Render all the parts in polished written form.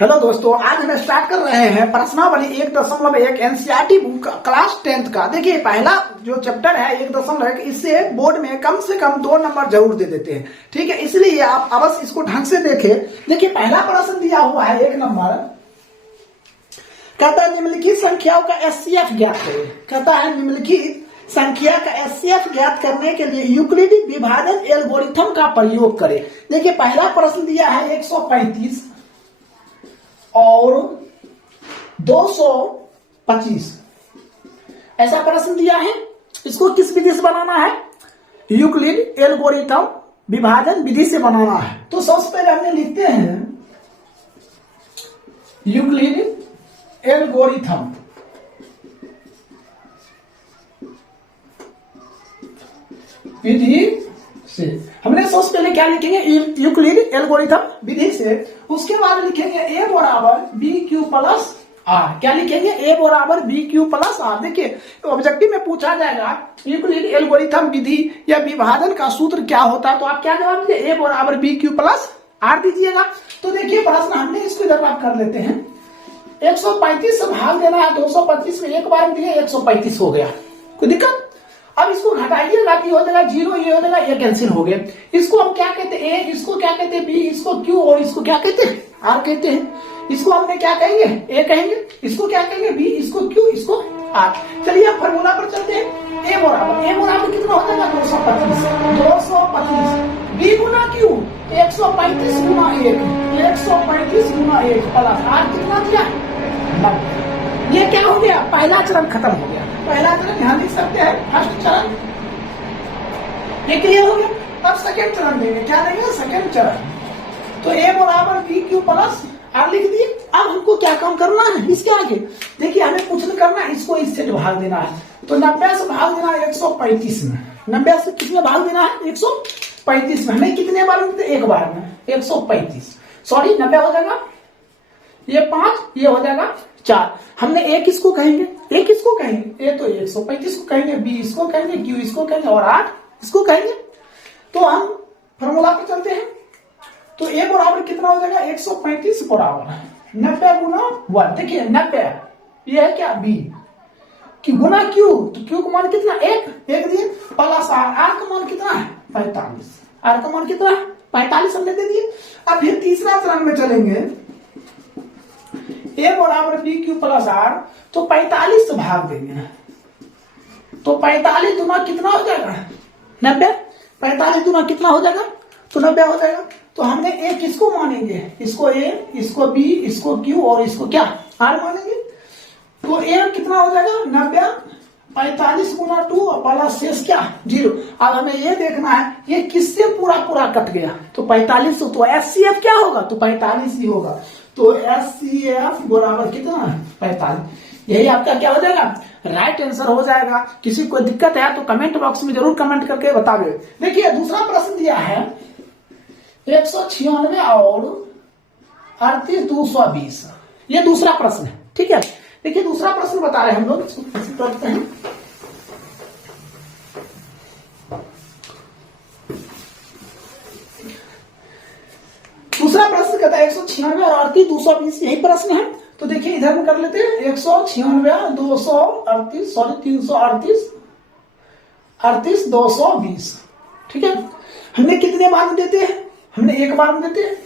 Hello दोस्तों, आज हम स्टार्ट कर रहे हैं प्रश्नावली 1.1 एनसीईआरटी बुक क्लास 10th का। देखिए, पहला जो चैप्टर है 1.1, इससे बोर्ड में कम से कम 2 नंबर जरूर दे देते हैं। ठीक है, इसलिए आप अवश्य इसको ढंग से देखें। देखिए, पहला प्रश्न दिया हुआ है 1 नंबर, कहता है निम्नलिखित संख्याओं का एचसीएफ ज्ञात करें। कहता है निम्नलिखित संख्या का एचसीएफ ज्ञात करने के लिए यूक्लिडी विभाजन एल्गोरिथम का प्रयोग करें। देखिए, पहला प्रश्न दिया है 135 और 225, ऐसा प्रश्न दिया है। इसको किस विधि से बनाना है? यूक्लिड एल्गोरिथम विभाजन विधि से बनाना है। तो सबसे पहले हमने लिखते हैं यूक्लिड एल्गोरिथम विधि से। हमने सबसे पहले क्या लिखेंगे? यूक्लिड एल्गोरिथम विधि से। उसके बाद लिखेंगे a बराबर बी क्यू प्लस आर। क्या लिखेंगे? a बराबर बी क्यू प्लस आर। देखिए, ऑब्जेक्टिव में पूछा जाएगा यूक्लिड एल्गोरिथम विधि या विभाजन का सूत्र क्या होता है, तो आप क्या जवाब दीजिए? a बराबर बी क्यू प्लस आर दीजिएगा। तो देखिए, प्रश्न हमने इसको इधर बात कर लेते हैं। 135 से भाग देना है 225 में, एक बार में दिए 135 हो गया, कोई दिक्कत? अब इसको घटाइएगा, हो जाएगा 0, ये हो जाएगा, ये कैंसिल हो गया। इसको हम क्या कहते हैं? ए, इसको क्या कहते हैं? बी, इसको क्यू, और इसको क्या कहते हैं? आर कहते हैं। इसको हमने क्या कहेंगे? ए कहेंगे। इसको क्या कहेंगे? बी, इसको क्यू, इसको आर। चलिए अब फॉर्मूला पर चलते हैं। ए बराबर कितना हो जाएगा? 225 बी गुना क्यू 135 गुना 1 135 गुना 1 प्लस आर कितना दिया? 90। ये क्या हो गया? पहला चरण खत्म हो गया। पहला चरण ध्यान लिख सकते हैं, फर्स्ट चरण ये क्लियर हो गया। अब सेकंड चरण देंगे। क्या देंगे? सेकंड चरण। तो ए बराबर बी क्यू प्लस आर लिख दिए। अब हमको क्या काम करना है इसके आगे? देखिए, हमें कुछ नहीं करना है, इसको इससे भाग देना है। तो 90 से भाग देना है 135 में। 90 से कितने भाग देना है? 135 में। हमें कितने बार में? एक बार में 135। सॉरी, 90 हो जाएगा, ये 5, ये हो जाएगा 4। हमने एक इसको कहेंगे, एक इसको कहेंगे। ए तो 135 को कहेंगे, बी इसको कहेंगे, क्यू इसको कहेंगे, और 8 इसको कहेंगे। तो हम फॉर्मूला पे चलते हैं। तो ए बराबर कितना हो जाएगा? 135 बराबर 90 गुना 1। देखिए 90 ये है क्या? बी की गुना क्यू, तो क्यू का मान कितना? 1 दिए प्लस आर। आर का मान कितना है? 45। आर का मान कितना है? 45 हमने दे दिए। अब फिर तीसरा चरण में चलेंगे। ए बराबर बी क्यू प्लस आर, तो 45 से भाग देंगे। तो 45 दुना कितना हो जाएगा? 90। 45 दुना कितना हो जाएगा? तो 90 हो जाएगा। तो हमने ए किसको मानेंगे? इसको ए, इसको बी, इसको क्यू, और इसको क्या? आर मानेंगे। तो ए कितना हो जाएगा? 90 45 गुना 2 और प्लस शेष क्या? 0। अब हमें ये देखना है ये किससे पूरा पूरा कट गया। तो 45, तो एचसीएफ क्या होगा? तो 45 ही होगा। तो एचसीएफ बराबर कितना? 45। यही आपका क्या हो जाएगा? राइट आंसर हो जाएगा। किसी को दिक्कत है तो कमेंट बॉक्स में जरूर कमेंट करके बताइए। देखिए, दूसरा प्रश्न दिया है 196 और 38 220। ये दूसरा प्रश्न है, ठीक है। देखिए, दूसरा प्रश्न बता रहे हैं हम लोग, इसको करते हैं। दूसरा प्रश्न कहता है 196 और 38 220, यही प्रश्न है। तो देखिए, इधर में कर लेते हैं। 196 238, सॉरी 338 38 220, ठीक है। हमने कितने बार में देते हैं? हमने एक बार में देते हैं।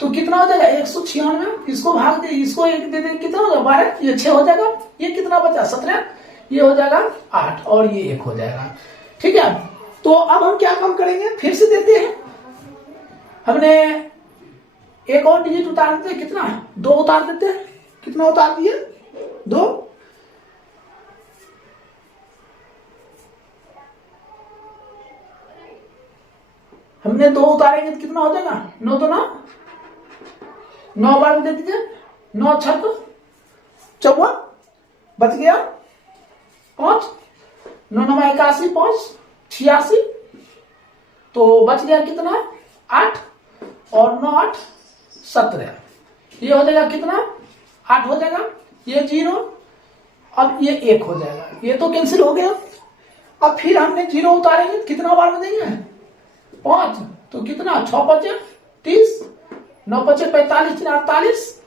तो कितना हो जाएगा? 196, इसको भाग दे, इसको एक दे दे, कितना हो जाएगा? 12, ये 6 हो जाएगा। ये कितना बचा? 17, ये हो जाएगा 8, और ये 1 हो जाएगा, ठीक है। तो अब हम क्या काम करेंगे? फिर से देते हैं। हमने एक और डिजिट उतार देते हैं। कितना? 2 उतार देते हैं। कितना उतार दिए? 2। हमने 2 उतारेंगे तो कितना हो जाएगा? 9 2 9, 9 बार में दे दीजिए। 9 6 54, बच गया 5। 9 9 81, 5 86, तो बच गया कितना? 8, और 9 8 17। ये हो जाएगा कितना? 8 हो जाएगा। ये 0, अब ये 1 हो जाएगा। ये तो कैंसिल हो गया। अब फिर हमने 0 उतारेंगे, कितना बार में देंगे? 5। तो कितना? 6 5 30, 9 5 45, 48,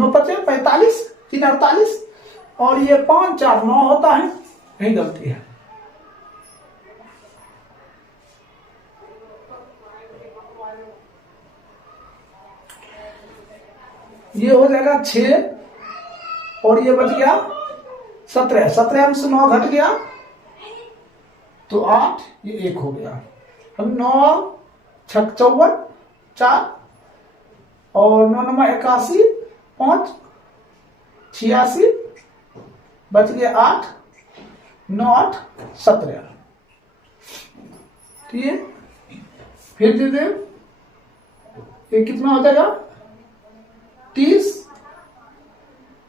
9 5 45, 3 48 और ये 5 4 9 होता है, यही गलती है। ये हो जाएगा 6 और ये बच गया 17, 17 में से 9 घट गया तो 8, ये 1 हो गया। अब 9 6 54 4 और 9 9 81 5 86 बच गया 8, 9 8 17। ठीक है, फिर दे दे, ये कितना हो जाएगा 30,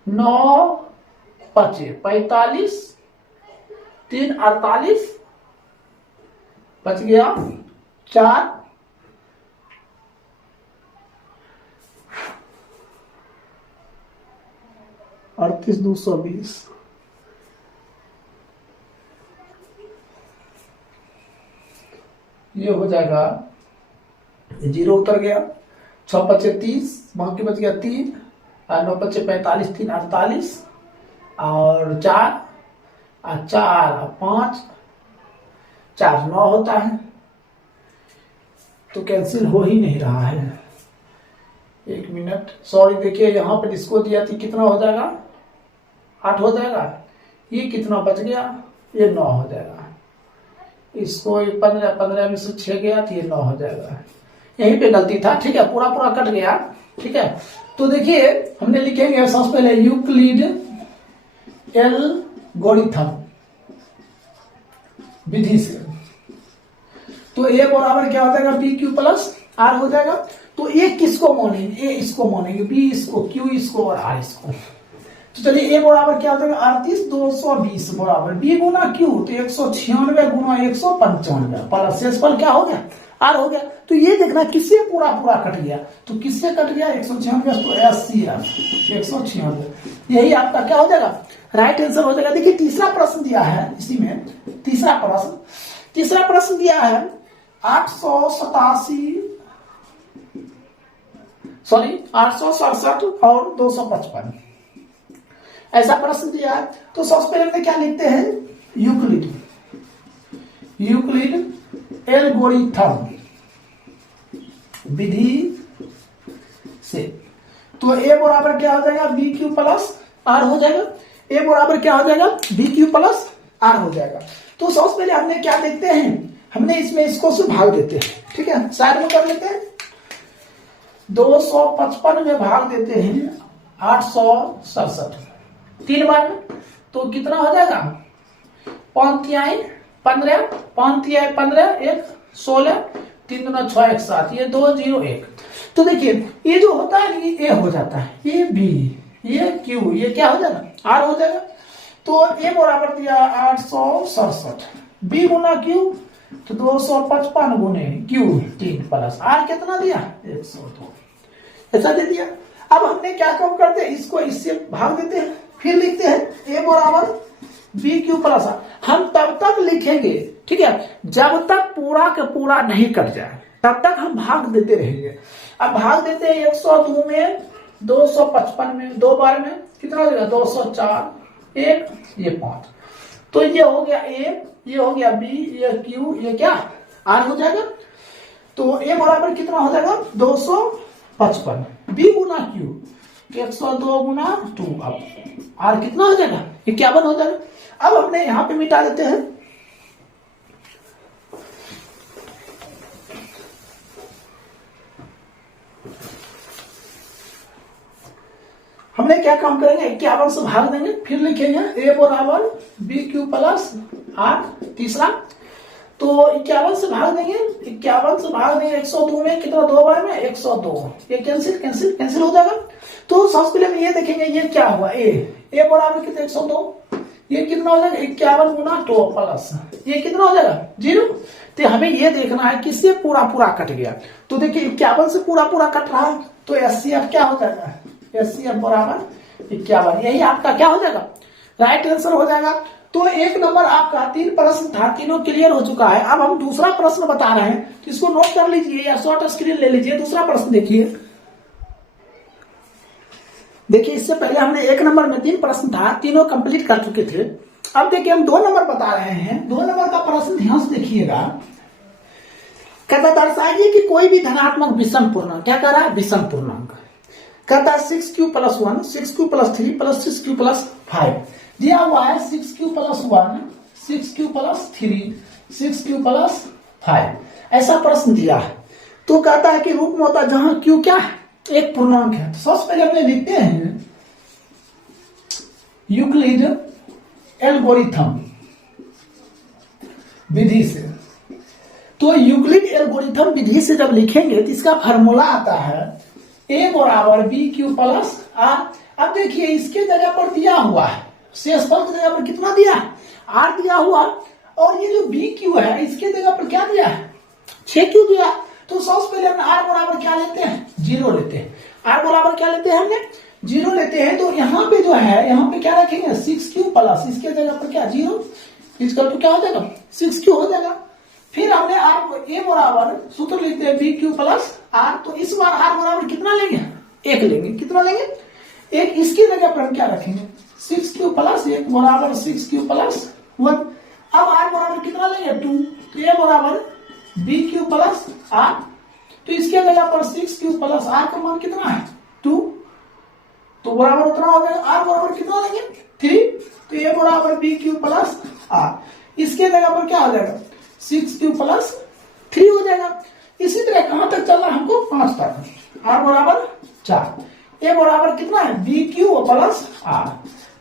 9 5 45, 3 48 बच गया 4, 38 220। ये हो जाएगा, 0 उतर गया, 6 5 30, बाकी बच गया 3, 9 5 45, 3 48 और 4 4 5 4 9 होता है, तो कैंसिल हो ही नहीं रहा है। 1 मिनट, सॉरी, देखिए यहाँ पे इसको दिया थी, कितना हो जाएगा 8 हो जाएगा, ये कितना बच गया, ये 9 हो जाएगा, इसको 15 15 में से 6 गया तो ये 9 हो जाएगा, यहीं पे गलती था। ठीक है, पूरा पूरा कट गया। ठीक है, तो देखिए हमने लिखेंगे सबसे पहले यूक्लिड एल्गोरिथम विधि से, तो ए बराबर क्या हो जाएगा बी क्यू प्लस आर हो जाएगा। तो ए किसको मानेंगे, ए इसको मानेंगे, बी इसको, क्यू इसको और आर इसको। तो चलिए ए बराबर क्या हो जाएगा 38 220 बराबर बी गुना क्यू, तो 196 गुना 195 प्लस शेषफल क्या हो गया आर हो गया। तो ये देखना किससे पूरा पूरा कट गया, तो किससे कट गया 196 तो 196, यही आपका क्या हो जाएगा राइट आंसर हो जाएगा। देखिए तीसरा प्रश्न दिया है, इसी में तीसरा प्रश्न दिया है 867 और 255, ऐसा प्रश्न दिया है। तो सबसे पहले क्या लिखते हैं यूक्लिड एल्गोरिथम विधि से, तो ए बराबर क्या हो जाएगा बी क्यू प्लस आर हो जाएगा, ए बराबर क्या हो जाएगा बी क्यू प्लस आर हो जाएगा। तो सबसे पहले हमने क्या देखते हैं, हमने इसमें इसको से भाग देते हैं। ठीक है, साइड में कर लेते हैं, 255 में भाग देते हैं 867 3 बार में, तो कितना हो जाएगा 5 तिहाई 15, 5 तिहाई 15, 1 16, 3 दूना 6 1 7, ये 2 0 1। तो देखिए ये जो होता है ये ए हो जाता है, ये बी, ये क्यू, ये क्या हो जाएगा आर हो जाएगा। तो ए बराबर दिया 867, बी गुना क्यू तो 255 गुने क्यू 3 प्लस आर कितना दिया 102, ऐसा दे दिया। अब हमने क्या काम करते हैं, इसको इससे भाग देते हैं, फिर लिखते हैं ए बराबर बी क्यू प्लस आर। हम तब तक लिखेंगे, ठीक है, जब तक पूरा का पूरा नहीं कट जाए तब तक हम भाग देते रहेंगे। अब भाग देते हैं 102 में 255 में, 2 बार में कितना हो जाएगा 204, 1 ये 5, तो ये हो गया ए, ये हो गया बी, ये क्यू, ये क्या आर हो जाएगा। तो ए बराबर कितना हो जाएगा 255, बी गुना क्यू 102 गुना 2, अब आर कितना हो जाएगा 51 हो जाएगा। अब हमने यहां पे मिटा देते हैं, हमने क्या काम करेंगे 51 से भाग देंगे, फिर लिखेंगे ए बराबर बी क्यू प्लस आर तीसरा, तो 51 से भाग देंगे, 102 में कितना 2 बार में 102, ये कैंसिल हो जाएगा। तो सबसे पहले हम ये देखेंगे ये क्या हुआ ए बराबर कितना 102, ये कितना हो जाएगा 51 गुना 2 प्लस ये कितना हो जाएगा 0। तो हमें ये देखना है किससे पूरा पूरा कट गया, तो देखिए 51 से पूरा पूरा कट रहा है, तो एचसीएफ क्या हो जाएगा एचसीएफ बराबर 51, यही आपका क्या हो जाएगा राइट आंसर हो जाएगा। तो 1 नंबर आपका 3 प्रश्न था, तीनों क्लियर हो चुका है। अब हम दूसरा प्रश्न बता रहे हैं, तो इसको नोट कर लीजिए या शॉर्ट स्क्रीन ले लीजिए। दूसरा प्रश्न देखिए, देखिए इससे पहले हमने 1 नंबर में 3 प्रश्न था, तीनों कंप्लीट कर चुके थे। अब देखिए हम 2 नंबर बता रहे हैं। 2 नंबर का प्रश्न ध्यान से देखिएगा। कहता दर्शाइए कि कोई भी धनात्मक विषम पूर्णांक, क्या कह रहा है, विषम पूर्णांक। कहता है 6q + 1, 6q + 3 + 6q + 5 दिया हुआ है। 6q + 1, 6q + 3, 6q + 5 ऐसा प्रश्न दिया है। तो कहता है कि रूप में होता है जहां q क्या है, एक पूर्णांक है। तो सबसे पहले अपने लिखते हैं यूक्लिड एल्गोरिथम विधि से। तो यूक्लिड एल्गोरिथम विधि से जब लिखेंगे तो इसका फार्मूला आता है a = bq + r। अब देखिए इसके जगह पर दिया हुआ है, शेषफल की जगह पर कितना दिया है, r दिया हुआ, और ये जो bq है इसके जगह पर क्या दिया है, 6q दिया। तो सबसे पहले हम r बराबर क्या लेते हैं, 0 लेते हैं। r बराबर क्या लेते हैं, हमने 0 लेते हैं। तो यहाँ पे जो है, यहाँ पे क्या रखेंगे, 6q + इसके जगह पर क्या 0, इसका तो क्या हो जाएगा, 6q हो जाएगा। फिर हमने a बराबर सूत्र लिखते हैं bq + r। तो इस बार r बराबर कितना लेंगे, 1 लेंगे। कितना लेंगे, 1। इसकी जगह पर हम क्या रखेंगे, 6q + 1 बराबर 6q + 1। अब r बराबर कितना लेंगे, 2। तो a बराबर bq + r। तो इसके जगह पर 6q + r का मान कितना है, 2। तो बराबर उतना हो गया। r बराबर कितना लेंगे, 3। तो a बराबर bq + r। इसके जगह पर क्या हो जाएगा, 6q + 3 हो जाएगा। इसी तरह कहां तक चलना है हमको, 5 तक। r बराबर 4। a बराबर कितना है, bq + r।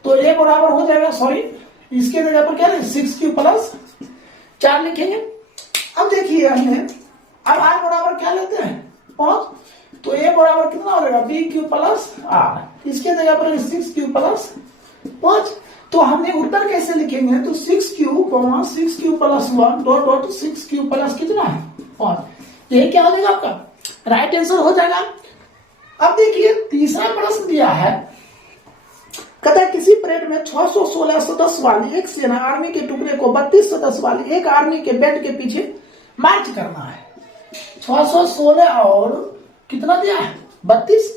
तो a बराबर हो जाएगा, सॉरी इसके जगह पर क्या है, 6q + 4 लिखेंगे। अब देखिए हमने, अब r बराबर क्या लेते हैं, 5। तो a बराबर कितना हो जाएगा, bq + r। इसके जगह पर 6q + 5। तो हमने उत्तर कैसे लिखेंगे, तो 6q + 6q + 1 dot dot 6q + कितना है, 5। यही क्या हो जाएगा आपका राइट आंसर हो जाएगा। अब देखिए तीसरा प्रश्न दिया है। कहता है किसी परेड में 616 सदस्य वाली एक सेना आर्मी के टुकड़े को 32 सदस्य वाली एक आर्मी के बैंड के पीछे मार्च करना है। 616 और कितना दिया है, 32।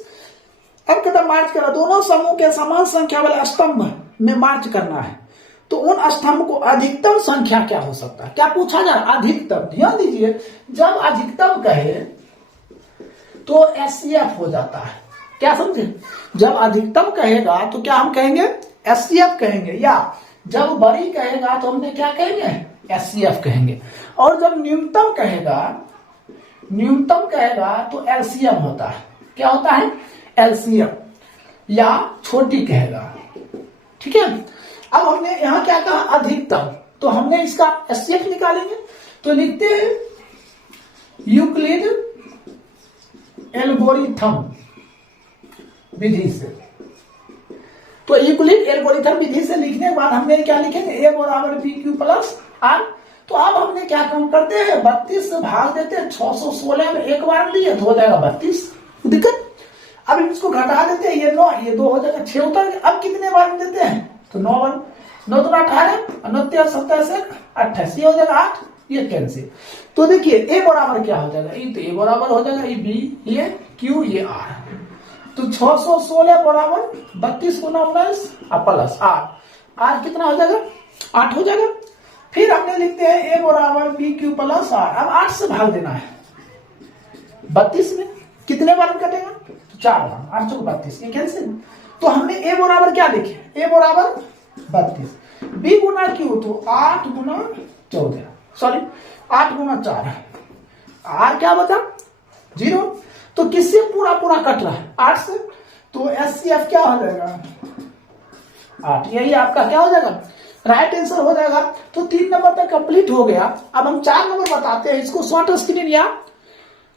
अब कहता मार्च करा, दोनों समूह के समान संख्या वाले स्तंभ में मार्च करना है। तो उन स्तंभ को अधिकतम संख्या क्या हो सकता है, क्या पूछा जा रहा है, अधिकतम। ध्यान दीजिए, जब अधिकतम कहे तो एससीएफ हो जाता है, क्या समझे। जब अधिकतम कहेगा तो क्या हम कहेंगे, एससीएफ कहेंगे, या जब बड़ी कहेगा तो हमने क्या कहेंगे, एससीएफ कहेंगे। और जब न्यूनतम कहेगा तो एलसीएम होता है, क्या होता है, एलसीएम, या छोटी कहेगा, ठीक है। अब हमने यहां क्या कहा, अधिकतम, तो हमने इसका एससीएफ निकालेंगे। तो लिखते हैं यूक्लिड एल्गोरिथम विधि से। तो यूक्लिड एल्गोरिथम विधि से लिखने के बाद हमने क्या लिखेंगे, a बराबर bq + r। तो अब हमने क्या काम करते हैं, 32 से भाग देते हैं। 616 में एक बार दिए तो हो जाएगा 32, दिक्कत। अब इसको घटा देते हैं, ये 9, ये 2 हो जाएगा, 6 उतर गए। अब कितने बार देते हैं, तो 9 बार, 9 × 18, 9 × 27, 28, ये हो जाएगा 8, ये कैंसिल। तो देखिए a बराबर क्या हो जाएगा, तो a बराबर हो जाएगा ये b, ये q, ये r। तो 616 बराबर 32 × 19 + 8, r कितना हो जाएगा, 8 हो जाएगा। फिर हमने लिखते हैं a बराबर bq + r। अब 8 से भाग देना है 32 में, कितने बार कटेगा, तो 4 बार, 8 × 32, ये कैंसिल। तो हमने a बराबर क्या लिखे, a बराबर 32, b × q तो 8 × 14, सॉरी 8 × 4, r क्या बचा, 0। तो किससे पूरा पूरा कट रहा है, 8 से। तो एससीएफ क्या हो जाएगा, 8। यही आपका क्या हो जाएगा, राइट आंसर हो जाएगा। तो 3 नंबर तक कंप्लीट हो गया। अब हम 4 नंबर बताते हैं। इसको शॉर्ट स्क्रीन या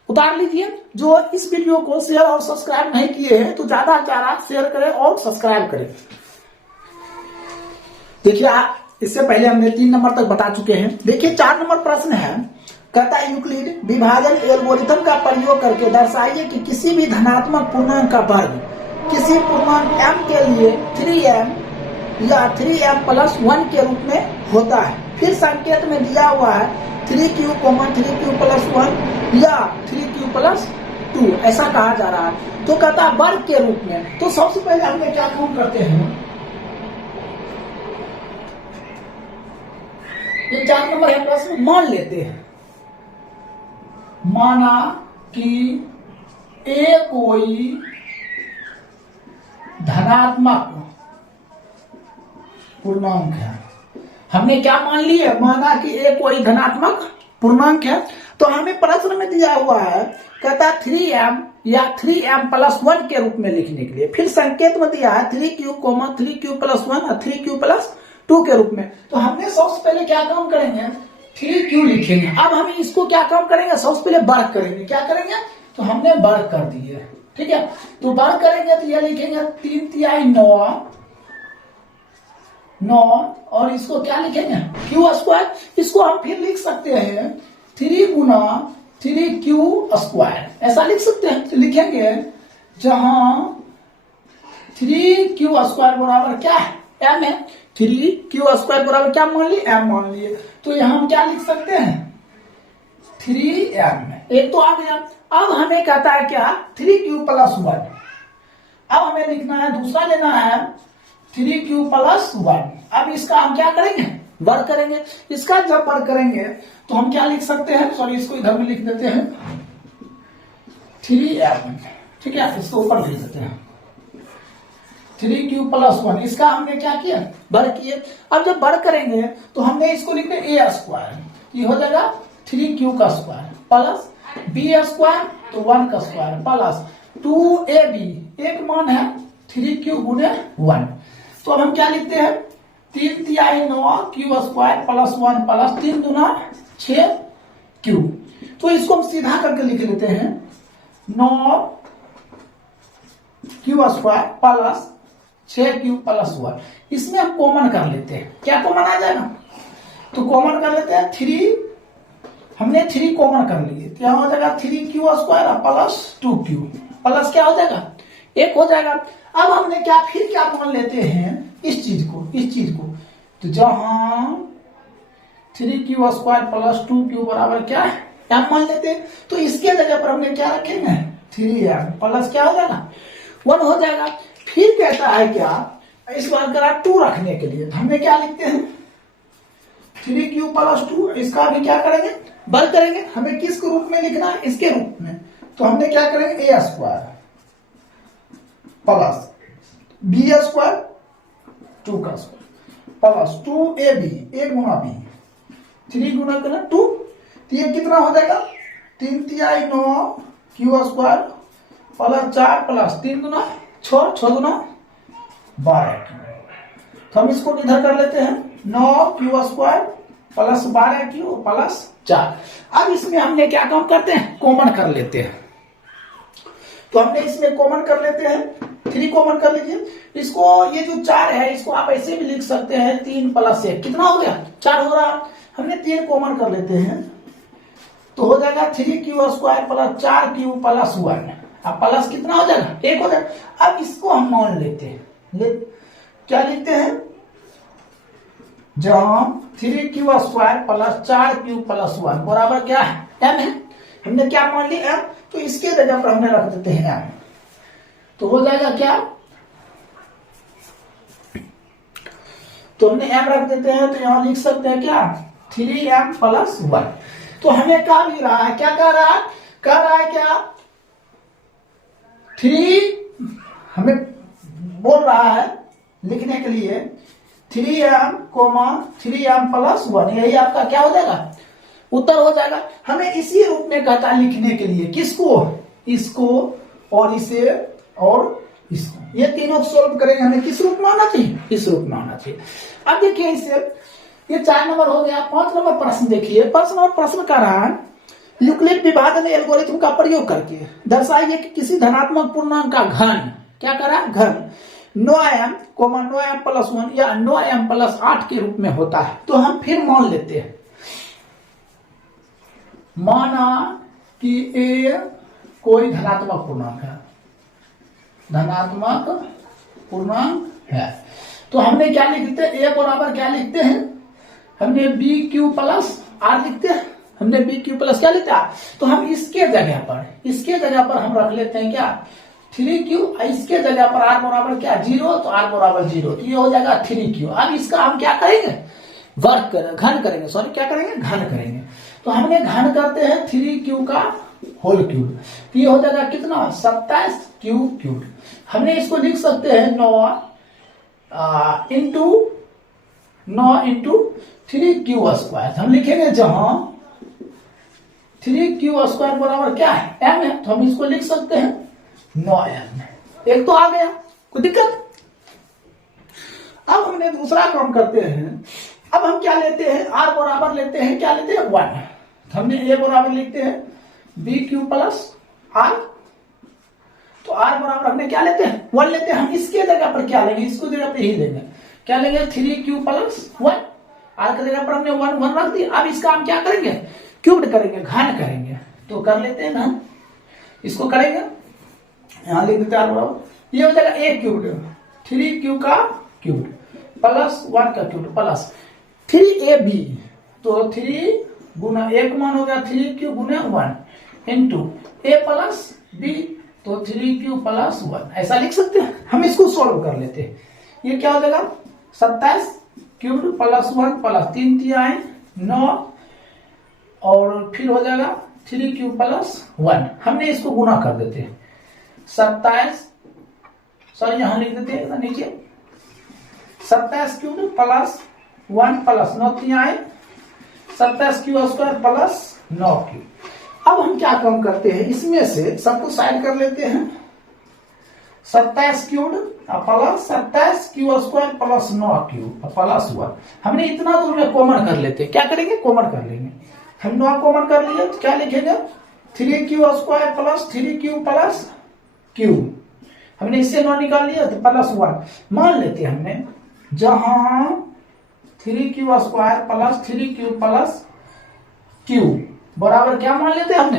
उतार लीजिए। जो इस वीडियो को शेयर और सब्सक्राइब नहीं किए हैं तो ज्यादा से ज्यादा शेयर करें और सब्सक्राइब करें। देखिए इससे पहले हमने 3 नंबर तक बता चुके हैं। देखिए 4 नंबर प्रश्न है। कहता है यूक्लिड विभाजन एल्गोरिथम का प्रयोग करके दर्शाइए कि किसी भी धनात्मक पूर्णांक का वर्ग किसी पूर्णांक m के लिए 3m या 3m + 1 के रूप में होता है। फिर संकेत में दिया हुआ है 3q, 3q + 1 या 3q + 2 ऐसा कहा जा रहा है। तो कहता है वर्ग के रूप में। तो सबसे पहले हमने क्या काम करते हैं, ये 4 नंबर है प्रश्न, मान लेते हैं। माना कि ए कोई धनात्मक पूर्णांक है। हमने क्या मान लिया, माना कि ए कोई धनात्मक पूर्णांक है। तो हमें प्रश्न में दिया हुआ है, कहता 3m या 3m+1 के रूप में लिखने के लिए। फिर संकेत में दिया है 3q, 3q+1 और 3q+2 के रूप में। तो हमने सबसे पहले क्या काम करेंगे, 3q लिखेंगे। अब हम इसको क्या काम करेंगे, सबसे पहले वर्ग करेंगे। क्या करेंगे, तो हमने वर्ग कर दिए, ठीक है। तो वर्ग करेंगे तो ये लिखेंगे 3 तिहाई 9 और इसको क्या लिखेंगे, q²। इसको हम फिर लिख सकते हैं 3 गुना 3q², ऐसा लिख सकते हैं। तो लिखेंगे जहां 3q² बराबर क्या है, m है। 3q² बराबर क्या मान लिए, m मान लिए। तो यहां हम क्या लिख सकते हैं, 3m। एक तो आ गया। अब हमें कहता है क्या, 3q+1। अब हमें लिखना है, दूसरा लेना है 3q+1। अब इसका हम क्या करेंगे, वर्ग करेंगे। इसका जब वर्ग करेंगे तो हम क्या लिख सकते हैं, सॉरी इसको इधर में लिख देते हैं 3m, ठीक है। इसको ऊपर लिख देते हैं 3q+1। इसका हमने क्या किया, वर्ग किए। अब जब वर्ग करेंगे तो हमने इसको लिख दिया a², ये हो जाएगा 3q² प्लस b² तो 1 का स्क्वायर प्लस 2ab, एक मान है 3q गुने 1। तो अब हम क्या लिखते हैं, 3 तिहाई 9 q² प्लस 1 प्लस 3 दूना 6q। तो इसको हम सीधा करके लिख लेते हैं 9q² प्लस 6q+1। इसमें हम कॉमन कर लेते हैं। क्या कॉमन आ जाएगा, तो कॉमन कर लेते हैं 3, हमने 3 कॉमन कर लिए। क्या हो जाएगा 3q² प्लस 2q प्लस क्या हो जाएगा 1 हो जाएगा। अब हमने क्या फिर क्या मान लेते हैं, इस चीज को। तो जहां 3q² प्लस 2q बराबर क्या है, m मान लेते हैं। तो इसके जगह पर हमने क्या रखेंगे, 3m प्लस क्या हो जाएगा 1 हो जाएगा। फिर कहता है क्या, इस बार करा 2 रखने के लिए। तो हमने क्या लिखते हैं 3q+2। इसका भी क्या करेंगे, वर्ग करेंगे। हमें किस रूप में लिखना है, इसके रूप में। तो हमने क्या करेंगे a² प्लस b² 2 का स्क्वायर प्लस 2ab, 1 गुना b, 3 गुना 2। तो ये कितना हो जाएगा, 3 तिहाई 9 q² प्लस 4 प्लस 3 गुना 6 गुना 12। तो हम इसको इधर कर लेते हैं 9q² प्लस 12q प्लस 4। अब इसमें हमने क्या काम करते हैं, कॉमन कर लेते हैं। तो हमने इसमें कॉमन कर लेते हैं, 3 कॉमन कर लीजिए। इसको ये जो 4 है इसको आप ऐसे भी लिख सकते हैं 3 प्लस 1, कितना हो गया 4 हो रहा। हमने 3 कॉमन कर लेते हैं तो हो जाएगा 3q² प्लस 4q प्लस 1। अब प्लस कितना हो जाएगा 1 हो जाएगा। अब इसको हम मान लेते हैं, क्या लिखते हैं, जहां 3q² प्लस 4q प्लस 1 बराबर क्या है, m है। हमने क्या मान लिया, m। तो इसके जगह पर हमने रख देते हैं m। तो हो जाएगा क्या, तो हमने m रख देते हैं। तो यहां लिख सकते हैं क्या 3m प्लस 1। तो हमें क्या मिल रहा है, क्या कह रहा है क्या 3, हमें बोल रहा है लिखने के लिए 3m, 3m प्लस 1। यही आपका क्या हो जाएगा, उत्तर हो जाएगा। हमें इसी रूप में कहता है लिखने के लिए, किसको, इसको और इसे और इसको। ये तीनों सोल्व करेंगे, हमें किस रूप में आना चाहिए, इस रूप में आना चाहिए। अब देखिए इसे, ये 4 नंबर हो गया। 5 नंबर प्रश्न देखिए। प्रश्न कर रहा है, यूक्लिड विभाजन एल्गोरिथम का प्रयोग करके दर्शाइए कि किसी धनात्मक पूर्णांक का घन, क्या करा, घन 9m, 9m प्लस 1 या 9m प्लस 8 के रूप में होता है। तो हम फिर मान लेते हैं, माना कि a कोई धनात्मक पूर्णांक है, धनात्मक पूर्णांक है। तो हमने क्या लिखते हैं, a बराबर क्या लिखते हैं, हमने bq प्लस r लिखते हैं हमने बी क्यू प्लस क्या लेते हैं, तो हम इसके जगह पर हम रख लेते हैं क्या 3q, इसके जगह पर r बराबर क्या 0, तो r बराबर 0, तो ये हो जाएगा 3q। अब इसका हम क्या करेंगे, घन करेंगे, सॉरी क्या करेंगे, घन करेंगे। तो हमने घन करते हैं 3q का होल क्यूब, तो ये हो जाएगा कितना 27q क्यूब। हमने इसको लिख सकते हैं 9 इंटू 3q स्क्वायर। हम लिखेंगे जहां 3q स्क्वायर बराबर क्या है m है, तो हम इसको लिख सकते हैं 9m। एक तो आ गया, कोई दिक्कत। अब हमने दूसरा काम करते हैं, अब हम क्या लेते हैं, r बराबर लेते हैं, क्या लेते हैं 1। हमने a बराबर लिखते हैं बी क्यू प्लस r, तो r बराबर हमने क्या लेते हैं 1 लेते हैं। हम इसके जगह पर क्या लेंगे, इसको जगह पे ही लेंगे, क्या लेंगे 3q प्लस 1, r की जगह पर हमने 1 रख दिया। अब इसका हम क्या करेंगे, क्यूब्ड करेंगे, घन करेंगे। तो कर लेते हैं घन, इसको करेंगे, यहां लिख देते हैं r बराबर, ये हो जाएगा a क्यूब्ड 3q का क्यूब्ड प्लस 1 का क्यूब्ड प्लस 3ab, तो 3 गुना 1 मान हो गया 3q Guna 1 into a plus b, तो 3q प्लस 1, ऐसा लिख सकते हैं। हम इसको सॉल्व कर लेते हैं, ये क्या हो जाएगा 27 क्यूब्ड प्लस 1 प्लस 3 तिहाई 9, और फिर हो जाएगा 3q प्लस 1। हमने इसको गुना कर देते हैं 27, सॉरी यहां लिख देते हैं नीचे 27 क्यूब्ड प्लस 1 प्लस 9 तिहाई 27q स्क्वायर प्लस 9q। अब हम क्या काम करते हैं, इसमें से सबको साइड कर लेते हैं, 27 cubed plus 27q square plus 9q plus 1। हमने इतना दूर में कॉमन कर लेते हैं, क्या करेंगे कॉमन कर लेंगे। हम 9 कॉमन कर लिए तो क्या लिखेंगे 3q square plus 3q plus q। हमने इससे 9 निकाल लिया तो प्लस 1 मान लेते हैं हमने, जहां 3q square plus 3q plus q बराबर क्या मान लेते हैं हमने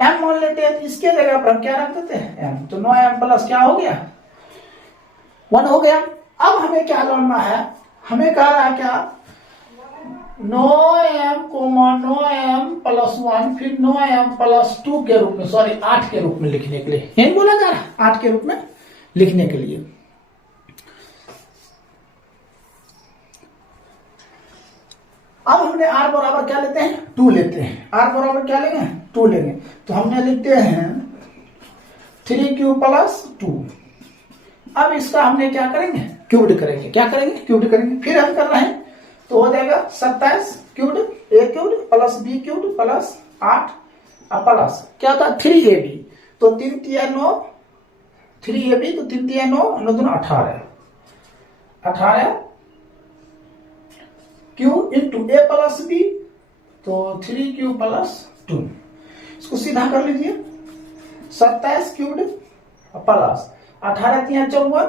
m मान लेते हैं। तो इसके जगह पर हम क्या रख देते हैं m, तो 9m प्लस क्या हो गया 1 हो गया। अब हमें क्या करना है, हमें कह रहा है क्या 9m प्लस 1 फिर 9m प्लस 2 के रूप में, सॉरी 8 के रूप में लिखने के लिए, यही बोला जा रहा है 8 के रूप में लिखने के लिए। अब हमने r बराबर क्या लेते हैं 2 लेते हैं, r बराबर क्या लेंगे 2 लेंगे, तो हमने लिखते हैं 3q प्लस 2। अब इसका हमने क्या करेंगे क्यूब्ड करेंगे, क्या करेंगे क्यूब्ड करेंगे। फिर हम कर रहे हैं तो हो जाएगा 27 cubed a cubed plus b cubed plus 8 plus क्या होता है 3ab, तो 3 तिया 9 3ab, तो 3 तिया 9 9 दूना 18 q into a plus b, तो 3q प्लस 2। इसको सीधा कर लीजिए 27 क्यूब्ड प्लस 18 तिया 54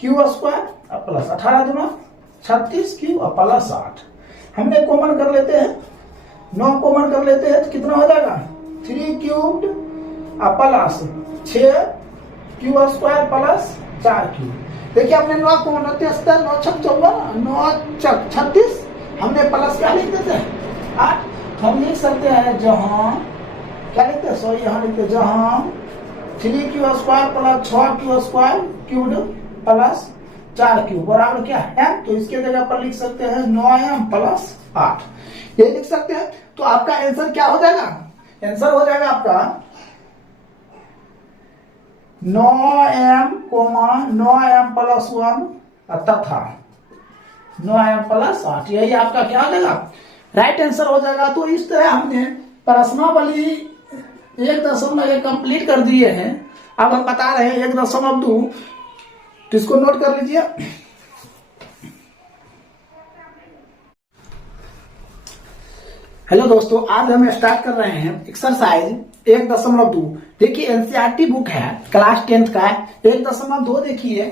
q स्क्वायर प्लस 18 दूना 36 q प्लस 8। हमने कॉमन कर लेते हैं, 9 कॉमन कर लेते हैं तो कितना हो जाएगा 3 cubed plus 6 q square plus 4q। देखिए हमने 9 कॉमन होते हैं 9 छक 54 9 छक 36, हमने प्लस क्या लिख देते हैं 8। हम लिख सकते हैं जहां क्या लिखते हैं, सॉरी यहां लिखते हैं जहां 3q square plus 6q square cubed plus 4q बराबर क्या है m, तो इसके जगह पर लिख सकते हैं 9m प्लस 8, ये लिख सकते हैं। तो आपका आंसर क्या हो जाएगा, आंसर हो जाएगा आपका 9m प्लस 1 तथा 9m प्लस 8, यही आपका क्या हो जाएगा राइट आंसर हो जाएगा। तो इस तरह हमने प्रश्नावली 1.1 कंप्लीट कर दिए हैं। अब हम बता रहे हैं 1.2, तो इसको नोट कर लीजिए। हेलो दोस्तों, आज हम स्टार्ट कर रहे हैं एक्सरसाइज 1.2। देखिए एनसीईआरटी बुक है, क्लास 10th का है। 1.2 देखिए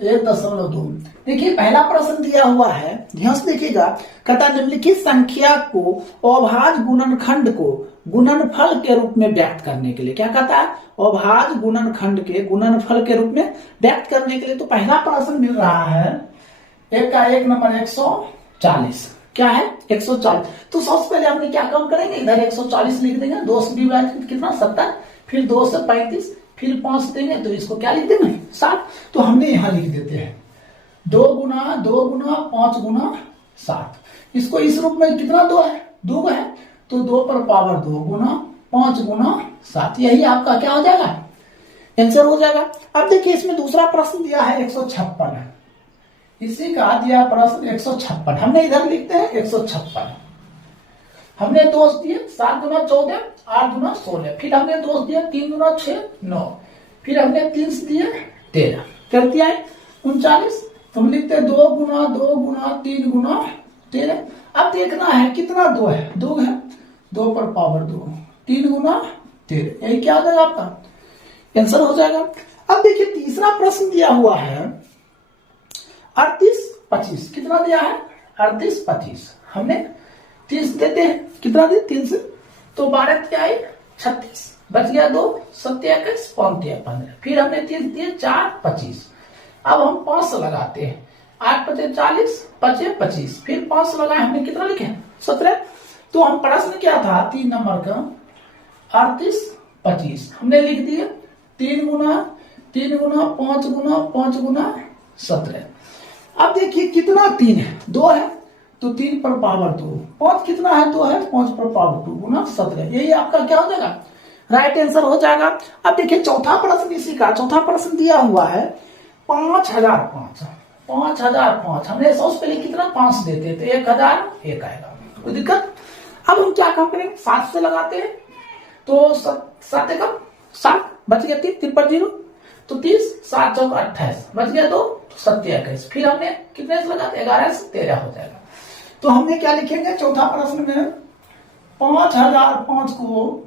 1.2 देखिए पहला प्रश्न दिया हुआ है, ध्यान से देखिएगा। कहता निम्नलिखित संख्या को अभाज्य गुणनखंड को गुणनफल के रूप में व्यक्त करने के लिए, क्या कहता है अभाज्य गुणनखंड के गुणनफल के रूप में व्यक्त करने के लिए। तो पहला प्रश्न मिल रहा है एक का 1 नंबर 140, क्या है 140। तो सबसे पहले हमने क्या काम करेंगे, इधर 140 लिख देंगे, 2 से विभाजित कितना 70, फिर 2 से 35, फिर 5 देंगे तो इसको क्या लिख देंगे 60। तो हमने यहां लिख देते हैं 2 गुना 5 गुना 60। इसको इस रूप में कितना 2 है, 2 है, तो 2 पर पावर 2 गुना 5 गुना 7, यही आपका क्या हो जाएगा आंसर हो जाएगा। अब देखिए इसमें दूसरा प्रश्न दिया है 156, इसी का दिया प्रश्न 156, हमने इधर लिखते हैं 156। हमने दोष दिए 7 गुना 14, 8 गुना 16, फिर हमने दोष दिया 3 गुना 6 9, फिर हमने 3 दिए 13, कर दिया है 39। हम लिखते हैं 2 गुना 3 गुना 13। अब देखना है कितना 2 है, 2 है, 2 पर पावर 2, 3 गुना 13, यही क्या हो जाएगा आपका आंसर हो जाएगा। अब देखिए तीसरा प्रश्न दिया हुआ है 38 25, कितना दिया है 38 25, हमने 30 देते हैं, कितना दे 3 से, तो 12 तिहाई 36, बच गया 2, 7 21 5 15, फिर हमने 30 दिए 4 25। अब हम 5 लगाते हैं, 8 5 40, 5 25, फिर 5 लगाए, हमने कितना लिखे 17। तो हम प्रश्न क्या था 3 नंबर का 38 25, हमने लिख दिए 3 गुना 5 गुना 5 गुना 17। अब देखिए कितना 3 है, 2 है, तो 3 पर पावर 2, 5 कितना है 2 है, 5 पर पावर 2 गुना 17, यही आपका क्या हो जाएगा राइट आंसर हो जाएगा। अब देखिए चौथा प्रश्न, इसी का चौथा प्रश्न दिया हुआ है 5005, हमने सबसे पहले कितना 5 देते तो 1001 आएगा, कोई दिक्कत। अब हम क्या काम करेंगे 7 से लगाते हैं, तो 7 एकम 7, बच गया 3 पर 0, तो 30, 7 चौक 28, बच गया 2, 7 21, फिर हमने कितने से लगाते 11 से 13 हो जाएगा। तो हमने क्या लिखेंगे चौथा प्रश्न में 5005 को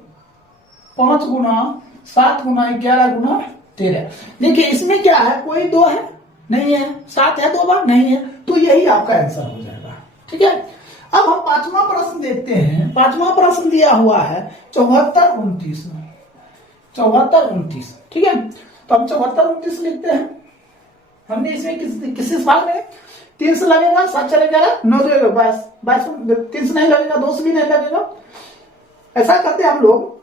5 गुना 7 गुना 11 गुना 13। देखिए इसमें क्या है, कोई 2 है नहीं है, 7 है 2 बार नहीं है, तो यही आपका आंसर हो जाएगा। ठीक है, अब हम पांचवा प्रश्न देखते हैं। पांचवा प्रश्न दिया हुआ है 74 29, ठीक है, तो हम 74 29 लिखते हैं। हमने इसमें किसी सवाल में 3 से लगेगा, 7 चलेगा 9 देगा, 22 3 से नहीं लगेगा, 2 से भी नहीं लगेगा, ऐसा करते हैं हम लोग,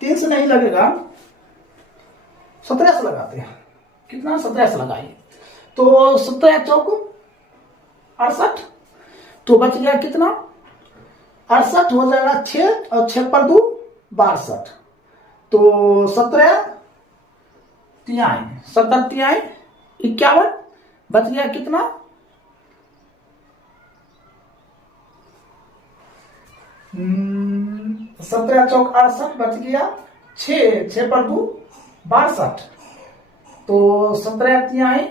3 से नहीं लगेगा 17 से लगाते हैं, कितना 17 से लगाइए, तो 17 चौक 68, तो बच गया कितना 68 हो जाएगा 6, और 6 पर 2 62, तो 17 तिहाई 51, बच गया कितना 17 चौक 68, बच गया 6 पर 2 62, तो 17 तिहाई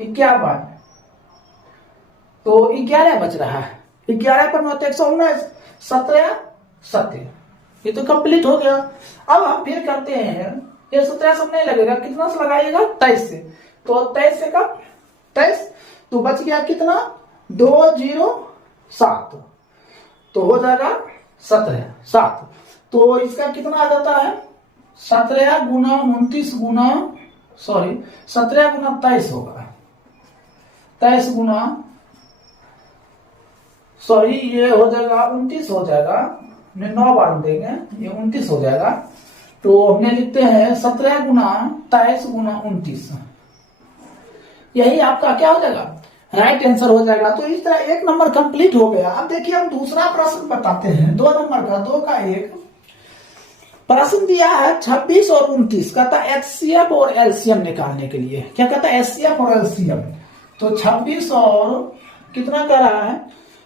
51, तो 11 बच रहा है, 11 पर 9 119, 17 70, ये तो कंप्लीट हो गया। अब हम फिर करते हैं, ये 17 सब नहीं लगेगा, कितना से लगाइएगा 23 से, तो 23 से कब 23, तो बच गया कितना 207, तो हो जाएगा 17 तो इसका कितना आ जाता है 17 गुना 29 गुना 17 गुना 23 होगा, 23 गुना ये हो जाएगा 29 हो जाएगा, 9 बार देंगे, ये 29 हो जाएगा। तो हमने लिखते हैं 17 गुना 23 गुना 29, यही आपका क्या हो जाएगा राइट आंसर हो जाएगा। तो इस तरह 1 नंबर कंप्लीट हो गया। अब देखिए हम दूसरा प्रश्न बताते हैं, 2 नंबर का 2 का 1 प्रश्न दिया है 26 और 29, कहता है एचसीएफ और एलसीएम निकालने के लिए। क्या कहता है एचसीएफ और एलसीएम, तो 26 और कितना कर रहा है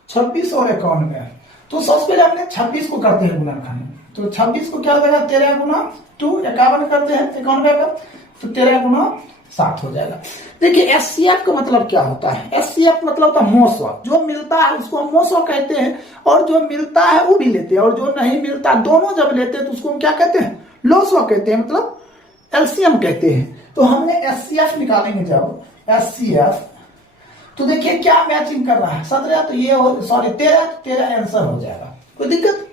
26 और 91, तो सबसे पहले हमने 26 को करते हैं गुणनखंड, तो 26 को क्या हो जाएगा 13 गुना 2, 51 करते हैं 91 का, तो 13 गुना 60 हो जाएगा। देखिए एचसीएफ का मतलब क्या होता है, एचसीएफ मतलब होता है मोस्व, जो मिलता है उसको हम मोस्व कहते हैं, और जो मिलता है वो भी लेते हैं, और जो नहीं मिलता दोनों जब लेते हैं तो उसको हम क्या कहते हैं लोस्व कहते हैं, मतलब एलसीएम कहते हैं। तो हमने एचसीएफ निकालेंगे जब एचसीएफ, तो देखिए क्या मैचिंग कर रहा है 17, तो ये 13 आंसर हो जाएगा, कोई दिक्कत।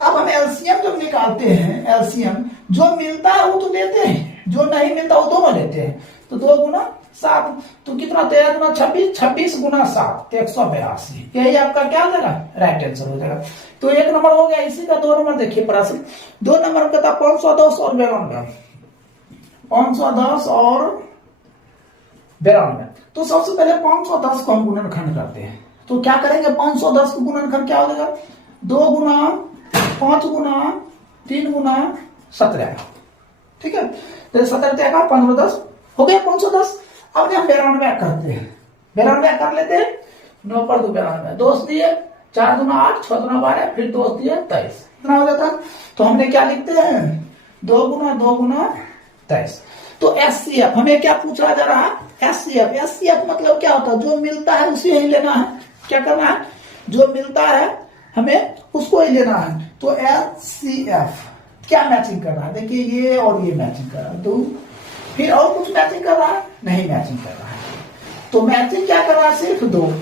अब हम एलसीएम जब निकालते हैं, एलसीएम जो मिलता है वो तो लेते हैं, जो नहीं मिलता वो दोनों लेते हैं, तो 2 गुना 7, तो कितना 13 गुना 26, 26 गुना 7 तो 182। यही आपका क्या हो जाएगा, राइट आंसर हो जाएगा। तो 1 नंबर हो गया। इसी का 2 नंबर देखिए प्रश्न। 2 नंबर का था 510 और 92, 510 और 92। तो सबसे पहले 510 को हम गुणनखंड करते हैं। तो क्या करेंगे, 510 को गुणनखंड क्या हो जाएगा, 2 गुना 5 गुना 3 गुना 17, ठीक है। तो 17 का 15 10 हो गया 510। अब हम 92 करते हैं, 92 कर लेते हैं। 9 पर 2 92, 2 दिए 4 गुना 8, 6 गुना 12, फिर 2 दिए 23, इतना हो जाता है। तो हमने क्या लिखते हैं, 2 गुना 23। तो एचसीएफ हमें क्या पूछा जा रहा है, एचसीएफ। एचसीएफ मतलब क्या होता है, जो मिलता है उसे ही लेना है। क्या करना है, जो मिलता है हमें उसको ही लेना है। तो एचसीएफ क्या मैचिंग कर रहा है, देखिए ये और ये मैचिंग कर रहा है 2, फिर और कुछ मैचिंग कर रहा है, नहीं मैचिंग कर रहा है। तो मैचिंग क्या कर रहा है, सिर्फ 2।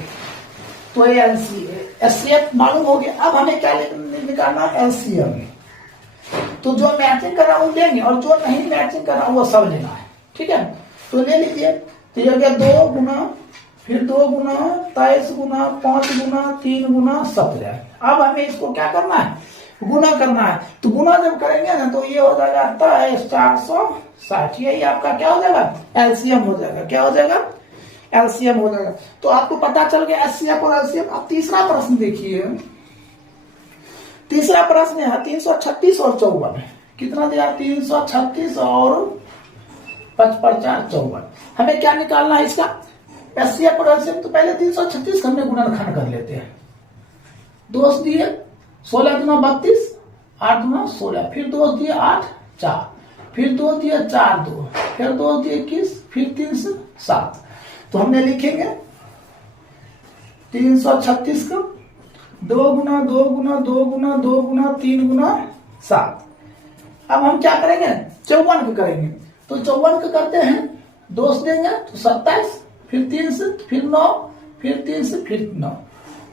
तो एचसीएफ मालूम हो गया। अब हमें क्या निकालना है, एलसीएम। तो जो मैचिंग कर रहा है वो लेंगे और जो नहीं मैचिंग कर रहा वो सब लेना है, ठीक है। तो ले लीजिए। तो ये हो गया 2 गुना, फिर 2 गुना 23 गुना 5 गुना 3 गुना 17। अब हमें इसको क्या करना है, गुना करना है। तो गुना जब करेंगे ना तो ये हो जाएगा 460। यही आपका क्या हो जाएगा, एलसीएम हो जाएगा। क्या हो जाएगा, एलसीएम हो जाएगा। तो आपको पता चल गया एचसीएफ और एलसीएम। अब तीसरा प्रश्न देखिए। तीसरा प्रश्न है 336 और 54। कितना दिया, 336 और 5 पर 4 54। हमें क्या निकालना है इसका, एचसीएफ और एलसीएम। तो पहले 336 हमने गुणनखंड कर लेते हैं। 2 दिए 16 गुना 32, 8 गुना 16, फिर 2 दिए 8 4, फिर 2 दिए 4 2, फिर 2 दिए 21, फिर 3 से 7। तो हमने लिखेंगे 336 का 2 गुना 2 गुना 2 गुना 2 गुना 3 गुना 7। अब हम क्या करेंगे, 54 का करेंगे। तो 54 का करते हैं, 2 देंगे तो 27, फिर 3 से, फिर 9, फिर 3 से, फिर 9।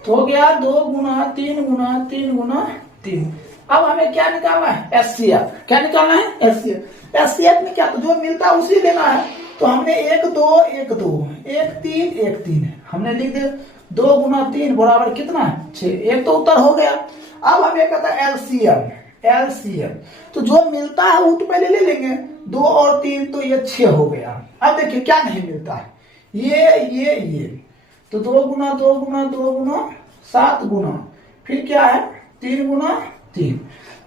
तो हो गया 2 गुना 3 गुना 3 गुना 3। अब हमें क्या निकालना है, एचसीएफ। क्या निकालना है, एचसीएफ। एचसीएफ में क्या, तो जो मिलता है उसी लेना है। तो हमने 1 2 1 2 1 3 1 3 हमने लिख दिया। 2 गुना 3 बराबर कितना है, 6। एक तो उत्तर हो गया। अब हमें कहता है एलसीएम। एलसीएम तो जो मिलता है वो तो पहले ले लेंगे। 2 और 3 तो ये 6 हो गया। अब देखिए क्या नहीं मिलता है, ये। तो 2 गुना 2 गुना 2 गुना 7 गुना, फिर क्या है 3 गुना 3।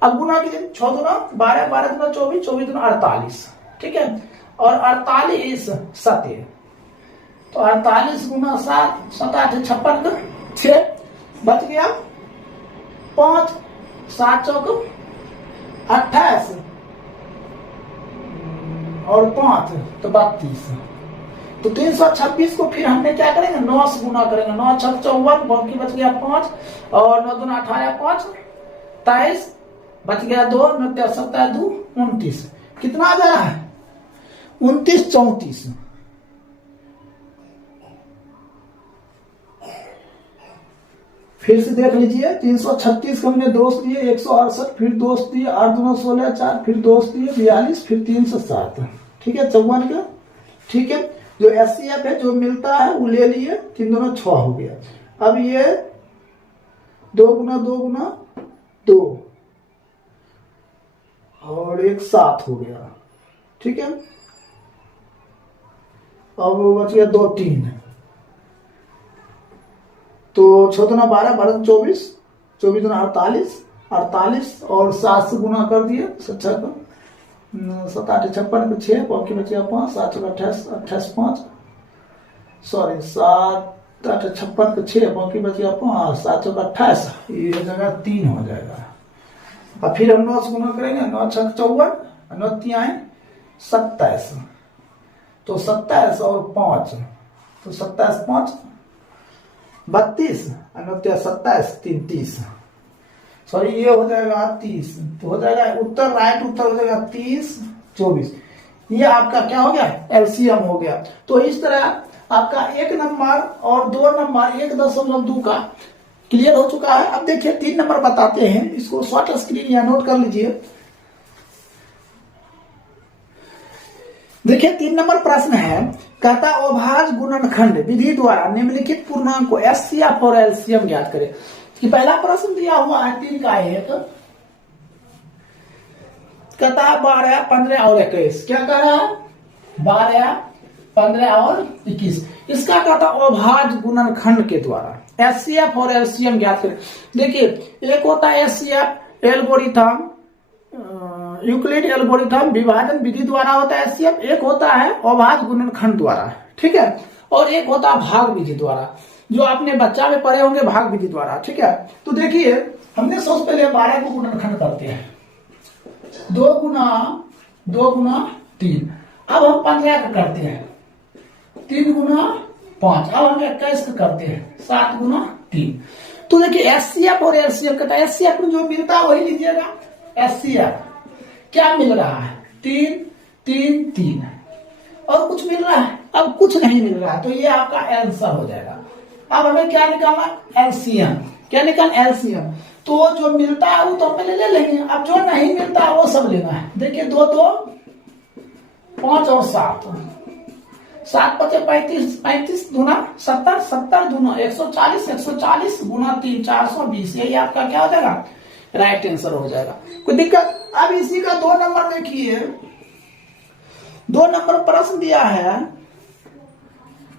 अब गुना कीजिए, 6 गुना 12, 12 गुना 24, 24 गुना 48, ठीक है। और 48 7, तो 48 गुना 7, 7 8 56 का 6 बच गया 5, 7 चौक 28 और 5 तो 32। तो 326 को फिर हमने क्या करेंगे, 9 से गुना करेंगे। 9 6 54, बाकी बच गया 5, और 9 गुना 18 5 23, बच गया 2, 9 7 2 29। कितना आ जा रहा है, 29 34। फिर से देख लीजिए। 336 को हमने 2 दिए 168, फिर 2 दिए 8 2 16 4, फिर 2 दिए 42, फिर 3 से 7, ठीक है। 54 का, ठीक है। जो एचसीएफ है जो मिलता है वो ले लिए, 3 2 6 हो गया। अब ये 2 गुना 2 गुना 2 और 1 7 हो गया, ठीक है। अब बच गया 2 3, तो 6 2 12, 12 24, 24 48, 48 और 7 से गुना कर दिए 7 8 56 को 6, बाकी बच गया 5, 7 28 28 5, सॉरी 7 8 56 को 6, बाकी बच गया 5, 7 28, ये जगह 3 हो जाएगा। और फिर हम 9 से गुना करेंगे, 9 6 54, 9 3 27, तो 27 और 5, तो 27 5 32, 27 3 30, सॉरी ये हो जाएगा 30। तो हो जाएगा उत्तर, राइट उत्तर हो जाएगा 30 24। ये आपका क्या हो गया, एलसीएम हो गया। तो इस तरह आपका 1 नंबर और 2 नंबर 1.2 का क्लियर हो चुका है। अब देखिए 3 नंबर बताते हैं, इसको शॉर्ट स्क्रीन या नोट कर लीजिए। देखिए 3 नंबर प्रश्न है, कहता अभाज्य गुणनखंड विधि द्वारा निम्नलिखित पूर्णांक को एचसीएफ और एलसीएम ज्ञात करें। कि पहला प्रश्न दिया हुआ है 3 का 1, कहता है 12, 15 और 21। क्या कह रहा है? 12, 15 और 21। इसका कहता अभाज्य गुणनखंड के द्वारा एचसीएफ और एलसीएम ज्ञात करें। देखिए एक होता है एचसीएफ एल्गोरिथम, यूक्लिड एल्गोरिथम विभाजन विधि द्वारा होता है एचसीएफ, एक होता है अभाज्य गुणनखंड द्वारा, ठीक है, और एक होता है भाग विधि द्वारा, जो आपने बच्चा में पढ़े होंगे भाग विधि द्वारा, ठीक है। तो देखिए हमने सबसे पहले 12 को गुणनखंड करते हैं, 2 गुना 3। अब हम 15 का करते हैं, 3 गुना 5। अब हम 21 का करते हैं, 7 गुना 3। तो देखिए एचसीएफ और एलसीएम कहता है, एचसीएफ में जो मिलता है वही लीजिएगा। एचसीएफ क्या मिल रहा है? 3, 3, 3 और कुछ मिल रहा है? अब कुछ नहीं मिल रहा है, तो ये आपका आंसर हो जाएगा। अब हमें क्या निकालना? एलसीएम। क्या निकालना? एलसीएम। तो जो मिलता है वो तो पहले ले लेंगे, अब जो नहीं मिलता है वो सब लेना है। देखिए 2, 2, 5 और 7, 7 पचे 35, 35 दूना 70, 70 दूना 140, 140 गुना 3 420। यही आपका क्या हो जाएगा? राइट आंसर हो जाएगा। कोई दिक्कत? अब इसी का 2 नंबर देखिए, 2 नंबर प्रश्न दिया है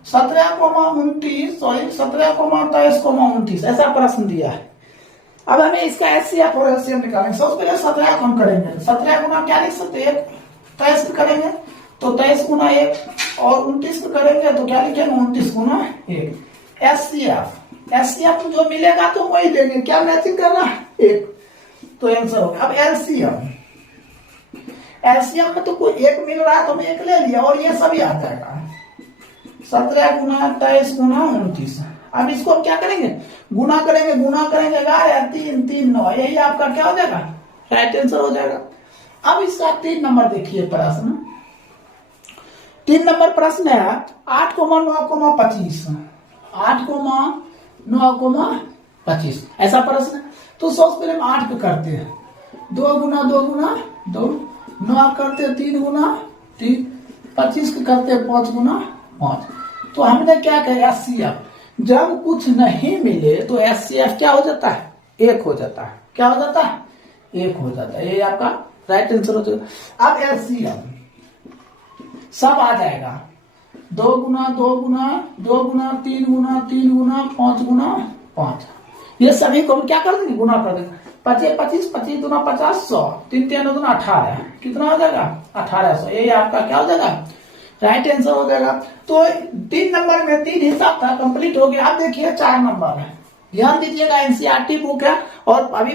17,29, सॉरी 17,23,29, ऐसा प्रश्न दिया है। अब हमें इसका एचसीएफ और एलसीएम निकालेंगे। सबसे पहले 17 को हम करेंगे, 17 गुना क्या लिख सकते हैं? 23 करेंगे तो 23 गुना 1, और 29 को करेंगे तो क्या लिखेंगे? 29 गुना 1। एचसीएफ जो मिलेगा तो वही लेंगे, क्या मैचिंग करना है? 1, तो आंसर हो गया। अब एलसीएम में तो कोई 1 मिल रहा है तो मैं 1 ले लिया, और ये सभी आ जाएगा 17 गुना 23 गुना 29। अब इसको हम क्या करेंगे? गुना करेंगे 11, 3, 3, 9। यही आपका क्या हो जाएगा? राइट आंसर हो जाएगा। अब इसका 3 नंबर देखिए प्रश्न, 3 नंबर प्रश्न है 8,9,25, 8,9,25 ऐसा प्रश्न है। तो सबसे पहले हम 8 को करते हैं, 2 गुना 2 गुना 2, 9 करते हैं 3 गुना 3, 25 को करते हैं 5 गुना 5। तो हमने क्या कहा? एचसीएफ। जब कुछ नहीं मिले तो एचसीएफ क्या हो जाता है? 1 हो जाता है। क्या हो जाता है? 1 हो जाता है। ये आपका राइट आंसर हो जाएगा। अब एलसीएम सब आ जाएगा, 2 गुना 2 गुना 2 गुना 3 गुना 3 गुना 5 गुना 5। ये सभी को हम क्या कर देंगे? गुना कर देंगे। 25, 25, 25 दूना 50, 100, 3 3 दूना 18। कितना हो जाएगा? 1800। ये आपका क्या हो जाएगा? राइट आंसर हो जाएगा। तो 3 नंबर में 3 हिसाब था, कंप्लीट हो गया। अब देखिए 4 नंबर है, ध्यान दीजिएगा, एनसीईआरटी बुक है और अभी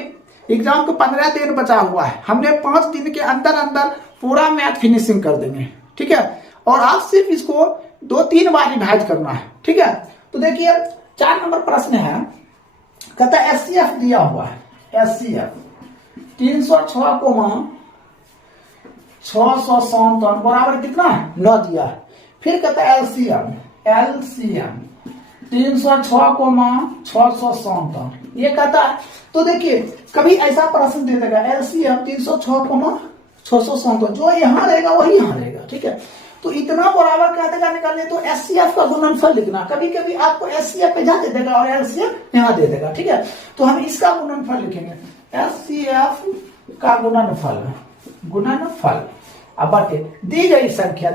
एग्जाम को 15 दिन बचा हुआ है। हमने 5 दिन के अंदर अंदर पूरा मैथ फिनिशिंग कर देंगे, ठीक है। और आप सिर्फ इसको 2-3 बार रिवाइज करना है, ठीक है। तो देखिए 4 नंबर प्रश्न है, कहता है एचसीएफ दिया हुआ है, एचसीएफ 306,657 बराबर कितना है? 9 दिया है। फिर कहता है एलसीएम 306,657 ये कहता है। तो देखिए कभी ऐसा प्रश्न दे देगा एलसीएम 306,657, जो यहाँ रहेगा वही यहाँ रहेगा, ठीक है। तो इतना बराबर क्या देगा निकालने, तो एचसीएफ का गुणनफल लिखना। कभी कभी आपको एचसीएफ पे यहाँ दे देगा और एलसीएफ यहाँ दे देगा, ठीक है। तो हम इसका गुणनफल लिखेंगे, एचसीएफ का गुणनफल। अब बढ़ते दी गई संख्या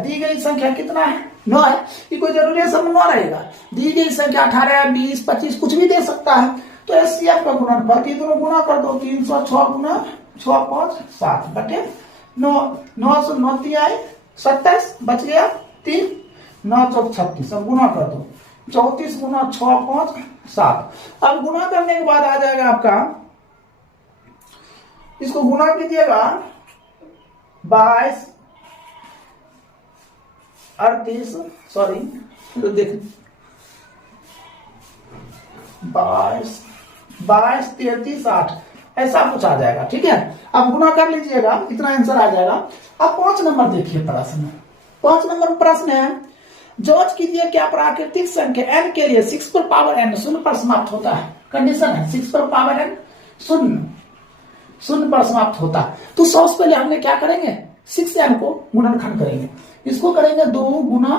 कितना है? 9 है। ये कोई जरूरी है सब 9 रहेगा। दी गई संख्या 18, 20, 25 कुछ भी दे सकता है। तो एचसीएफ का गुणनफल तीनों गुना कर दो, 306 गुना 6 5 7 बटे 9, 9 से 9 दिया है 27, बच गया 3, 9 चौक 36। अब गुना कर दो, 34 गुना 6 5 7। अब गुना करने के बाद आ जाएगा आपका, इसको गुना कीजिएगा 22 38, सॉरी तो देख 22 33 8 ऐसा कुछ आ जाएगा, ठीक है। अब गुना कर लीजिएगा, इतना आंसर आ जाएगा। अब 5 नंबर देखिए प्रश्न, 5 नंबर प्रश्न है, जांच कीजिए क्या प्राकृतिक संख्या n के लिए 6 पर पावर n 0 पर समाप्त होता है। कंडीशन है 6 पर पावर n 0 पर समाप्त होता है। तो सबसे पहले हमने क्या करेंगे? 6n को गुणनखंड करेंगे, इसको करेंगे 2 गुना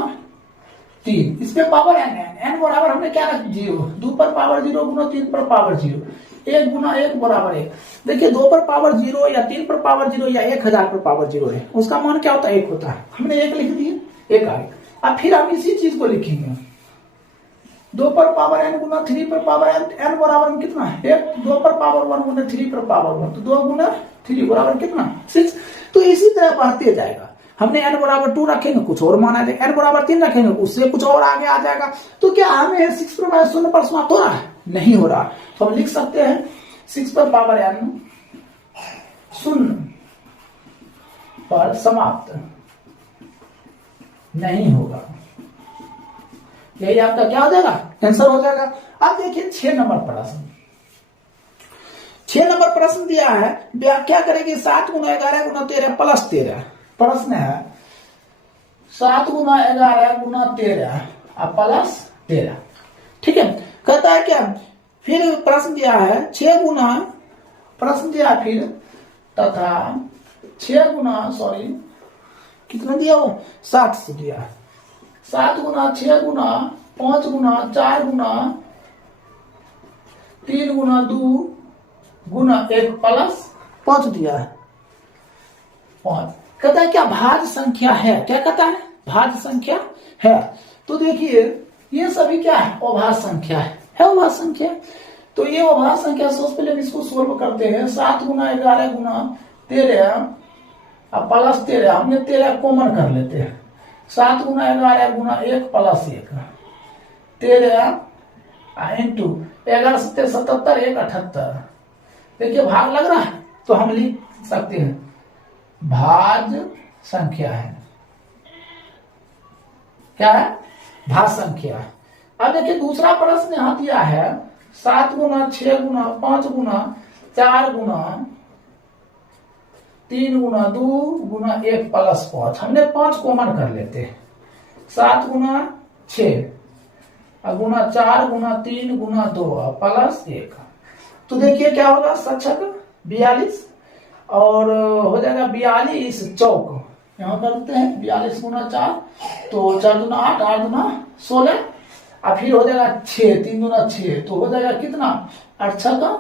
3, इस पे पावर n बराबर हमने क्या रख 0, 2 पर पावर 0 गुना 3 पर पावर 0, 1 गुना 1 बराबर 1। देखिए 2 पर पावर 0 या 3 पर पावर 0 या 1000 पर पावर 0 है, उसका मान क्या होता है 1 होता है। हमने 1 लिख दिए, 1 आ गया। अब फिर हम इसी चीज को लिखेंगे 2 पर पावर n गुना 3 पर पावर n बराबर में कितना है 1, 2 पर पावर 1 गुना 3 पर पावर 1, तो 2 गुना 3 बराबर कितना 6। तो इसी तरह बढ़ते जाएगा। हमने n बराबर 2 रखेंगे कुछ और मान आ जाएगा, n बराबर 3 रखेंगे उससे कुछ और आगे आ जाएगा। तो क्या हमें 6 पर 0 पर समाप्त हो रहा है, नहीं हो रहा। तो हम लिख सकते हैं 6 पर पावर n 0 पर समाप्त नहीं होगा। यही आपका क्या हो जाएगा, आंसर हो जाएगा। अब देखिए 6 नंबर प्रश्न, 6 नंबर प्रश्न दिया है, व्याख्या करेगी 7 गुना 11 गुना 13 प्लस 13। प्रश्न है 7 गुना 11 गुना 13 प्लस 13, ठीक है। कहता है क्या, फिर प्रश्न दिया है 6 गुना, प्रश्न दिया फिर तथा 6 गुना कितना दिया वो 7 से दिया है, 7 गुना 6 गुना 5 गुना 4 गुना 3 गुना 2 गुना 1 प्लस 5 दिया है 5। कहता है क्या भाज्य संख्या है, क्या कहता है भाज्य संख्या है। तो देखिए ये सभी क्या है अभाज्य संख्या है अभाज्य संख्या। तो ये अभाज्य संख्या सबसे पहले इसको सोल्व करते हैं। 7 गुना 11 गुना 13 प्लस 13, हमने 13 कॉमन कर लेते हैं। 7 गुना 11 गुना 1 प्लस 1 13 इंटू 11 7 77 1 78। देखिए भाग लग रहा है, तो हम लिख सकते हैं भाज्य संख्या है, क्या है भाज्य संख्या। अब देखिए दूसरा प्रश्न यहां दिया है 7 गुना 6 गुना 5 गुना 4 गुना 3 गुना 2 गुना 1 प्लस 5, हमने 5 कॉमन कर लेते हैं। 7 गुना 6 गुना 4 गुना 3 गुना 2 प्लस 1, तो देखिए क्या होगा 7 42 और हो जाएगा 42 चौक, यहां करते हैं 42 गुना 4, तो 4 गुना 8 8 गुना 16, और फिर हो जाएगा 6 3 गुना 6, तो हो जाएगा कितना 8 6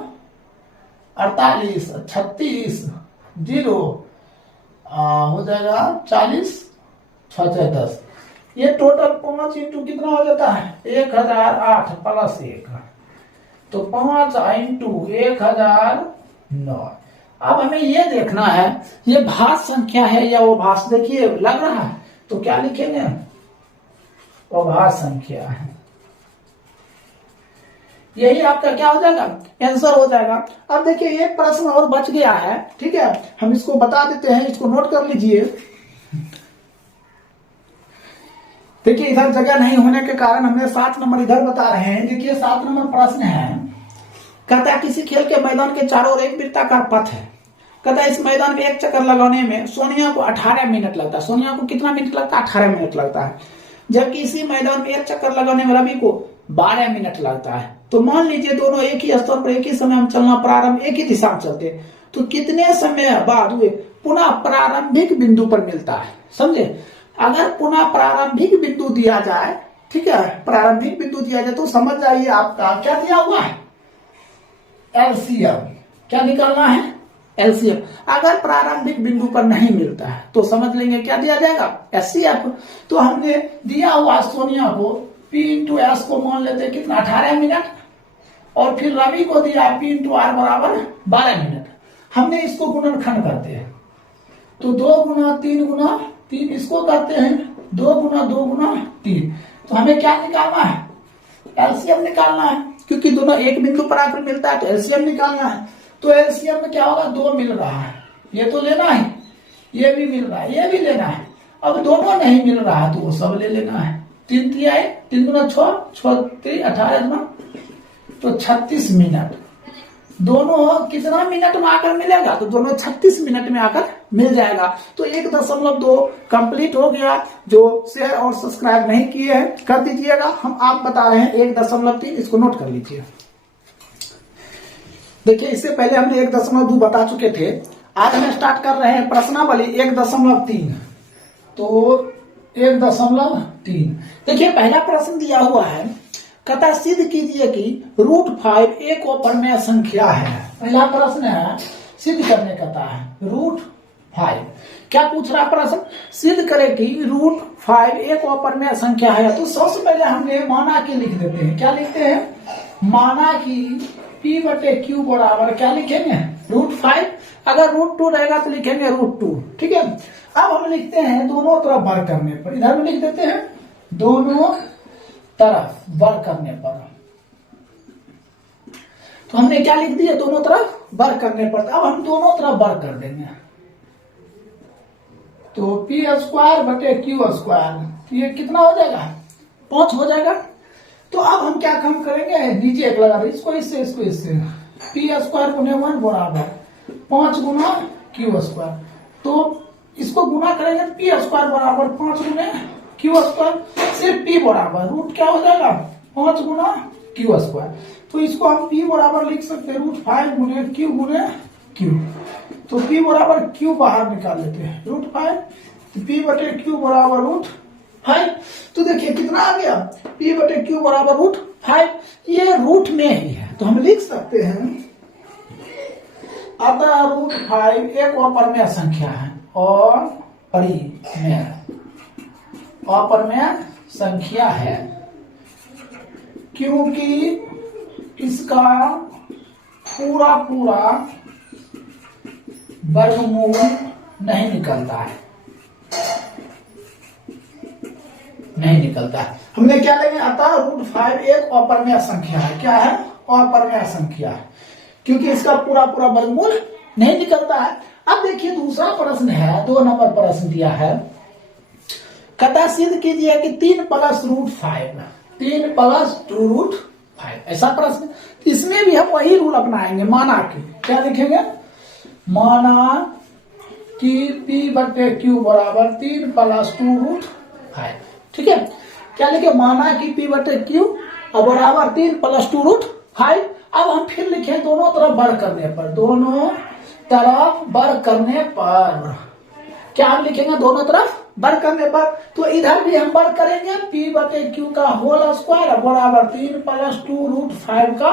48 36 0 हो जाएगा 40 6 6 10। ये टोटल 5 इंटू कितना हो जाता है 1008 प्लस 1, तो 5 इंटू 1009। अब हमें ये देखना है ये भाज्य संख्या है या वो भाज्य, देखिए लग रहा है तो क्या लिखेंगे वो भाज्य संख्या है, यही आपका क्या हो जाएगा आंसर हो जाएगा। अब देखिए एक प्रश्न और बच गया है, ठीक है, हम इसको बता देते हैं, इसको नोट कर लीजिए। देखिए इधर जगह नहीं होने के कारण हमने 7 नंबर इधर बता रहे हैं। देखिए 7 नंबर प्रश्न है, कहता है किसी खेल के मैदान के चारों ओर एक वृत्ताकार पथ है। कहता है इस मैदान में एक चक्कर लगाने में सोनिया को 18 मिनट लगता है। सोनिया को कितना मिनट लगता है 18 मिनट लगता है, जबकि इसी मैदान में एक चक्कर लगाने में रवि को 12 मिनट लगता है। तो मान लीजिए दोनों एक ही स्तर पर एक ही समय हम चलना प्रारंभ, एक ही दिशा में चलते, तो कितने समय बाद वे पुनः प्रारंभिक बिंदु पर मिलता है। समझे, अगर पुनः प्रारंभिक बिंदु दिया जाए, ठीक है, प्रारंभिक बिंदु दिया जाए तो समझ जाइए आपका क्या दिया हुआ है एलसीएम, क्या निकालना है एलसीएम। अगर प्रारंभिक बिंदु पर नहीं मिलता है तो समझ लेंगे क्या दिया जाएगा एचसीएफ। तो हमने दिया हुआ सोनिया को P इंटू एस को मान लेते कितना 18 मिनट, और फिर रवि को दिया P इंटू आर बराबर 12 मिनट। हमने इसको गुणनखंड करते हैं, तो 2 गुना 3 गुना 3 इसको करते हैं 2 गुना 2 गुना 3। तो हमें क्या निकालना है एलसीएम निकालना है, क्योंकि दोनों एक बिंदु पर आकर मिलता है तो एलसीएम निकालना है। तो एलसीएम में क्या होगा 2 मिल रहा है, ये तो लेना है, ये भी मिल रहा है, ये भी लेना है। अब दोनों नहीं मिल रहा है तो वो सब ले लेना है। 3 3 गुना 6 6 3 18 गुना, तो 36 मिनट। दोनों कितना मिनट में आकर मिलेगा, तो दोनों 36 मिनट में आकर मिल जाएगा। तो 1.2 कंप्लीट हो गया। जो शेयर और सब्सक्राइब नहीं किए हैं कर दीजिएगा। हम आप बता रहे हैं 1.3, इसको नोट कर लीजिए। देखिए इससे पहले हमने 1.2 बता चुके थे। आज हम स्टार्ट कर रहे हैं प्रश्नावली 1.3। तो 1.3 देखिए पहला प्रश्न दिया हुआ है, कहता सिद्ध कीजिए कि √5 एक अपरमेय संख्या है। पहला प्रश्न है सिद्ध करने कहता है √5। क्या पूछ रहा प्रश्न, सिद्ध करे कि √5 एक अपरमेय संख्या है। तो सबसे पहले हमने माना कि लिख देते हैं। क्या लिखते हैं, माना कि P/Q बराबर क्या लिखेंगे √5। अगर √2 रहेगा तो लिखेंगे √2। ठीक है, अब हम लिखते हैं दोनों तरफ वर्ग करने पर। इधर में लिख देते हैं दोनों तरफ वर्ग करने पर। तो हमने क्या लिख दिया, दोनों तरफ वर्ग करने पर। अब हम दोनों तरफ वर्ग कर देंगे। तो P²/Q², ये कितना हो जाएगा 5 हो जाएगा। तो अब हम क्या काम करेंगे, नीचे एक लगा दे, इसको इससे P² गुने 1 बराबर 5 गुना Q²। तो इसको गुना करेंगे P² बराबर 5 गुने Q²। सिर्फ P बराबर रूट क्या हो जाएगा 5 गुना Q²। तो इसको हम P बराबर लिख सकते हैं √5 गुने Q। तो P बराबर Q बाहर निकाल लेते हैं √5। तो P/Q बराबर √5। तो देखिए कितना आ गया, P/Q बराबर √5। ये रूट में ही है तो हम लिख सकते हैं अतः √5 एक अपरमेय संख्या है और अपरमेय संख्या है, क्योंकि इसका पूरा वर्गमूल नहीं निकलता है। हमने क्या लेंगे, अतः √5 एक अपरमेय संख्या है। क्या है, अपरमेय संख्या है, क्योंकि इसका पूरा वर्गमूल नहीं निकलता है। अब देखिए दूसरा प्रश्न है, 2 नंबर प्रश्न दिया है, कहता सिद्ध कीजिए कि 3 + √5 ऐसा प्रश्न। इसमें भी हम वही रूल अपनाएंगे, माना कि क्या लिखेंगे, माना कि P/Q बराबर 3 + 2√5। ठीक है, क्या लिखे, माना कि P/Q बराबर 3 + 2√5। अब हम फिर लिखे दोनों तरफ वर्ग करने पर। क्या हम लिखेंगे, दोनों तरफ वर्ग करने पर। तो इधर भी हम वर्ग करेंगे P/Q का होल स्क्वायर बराबर 3 + 2√5 का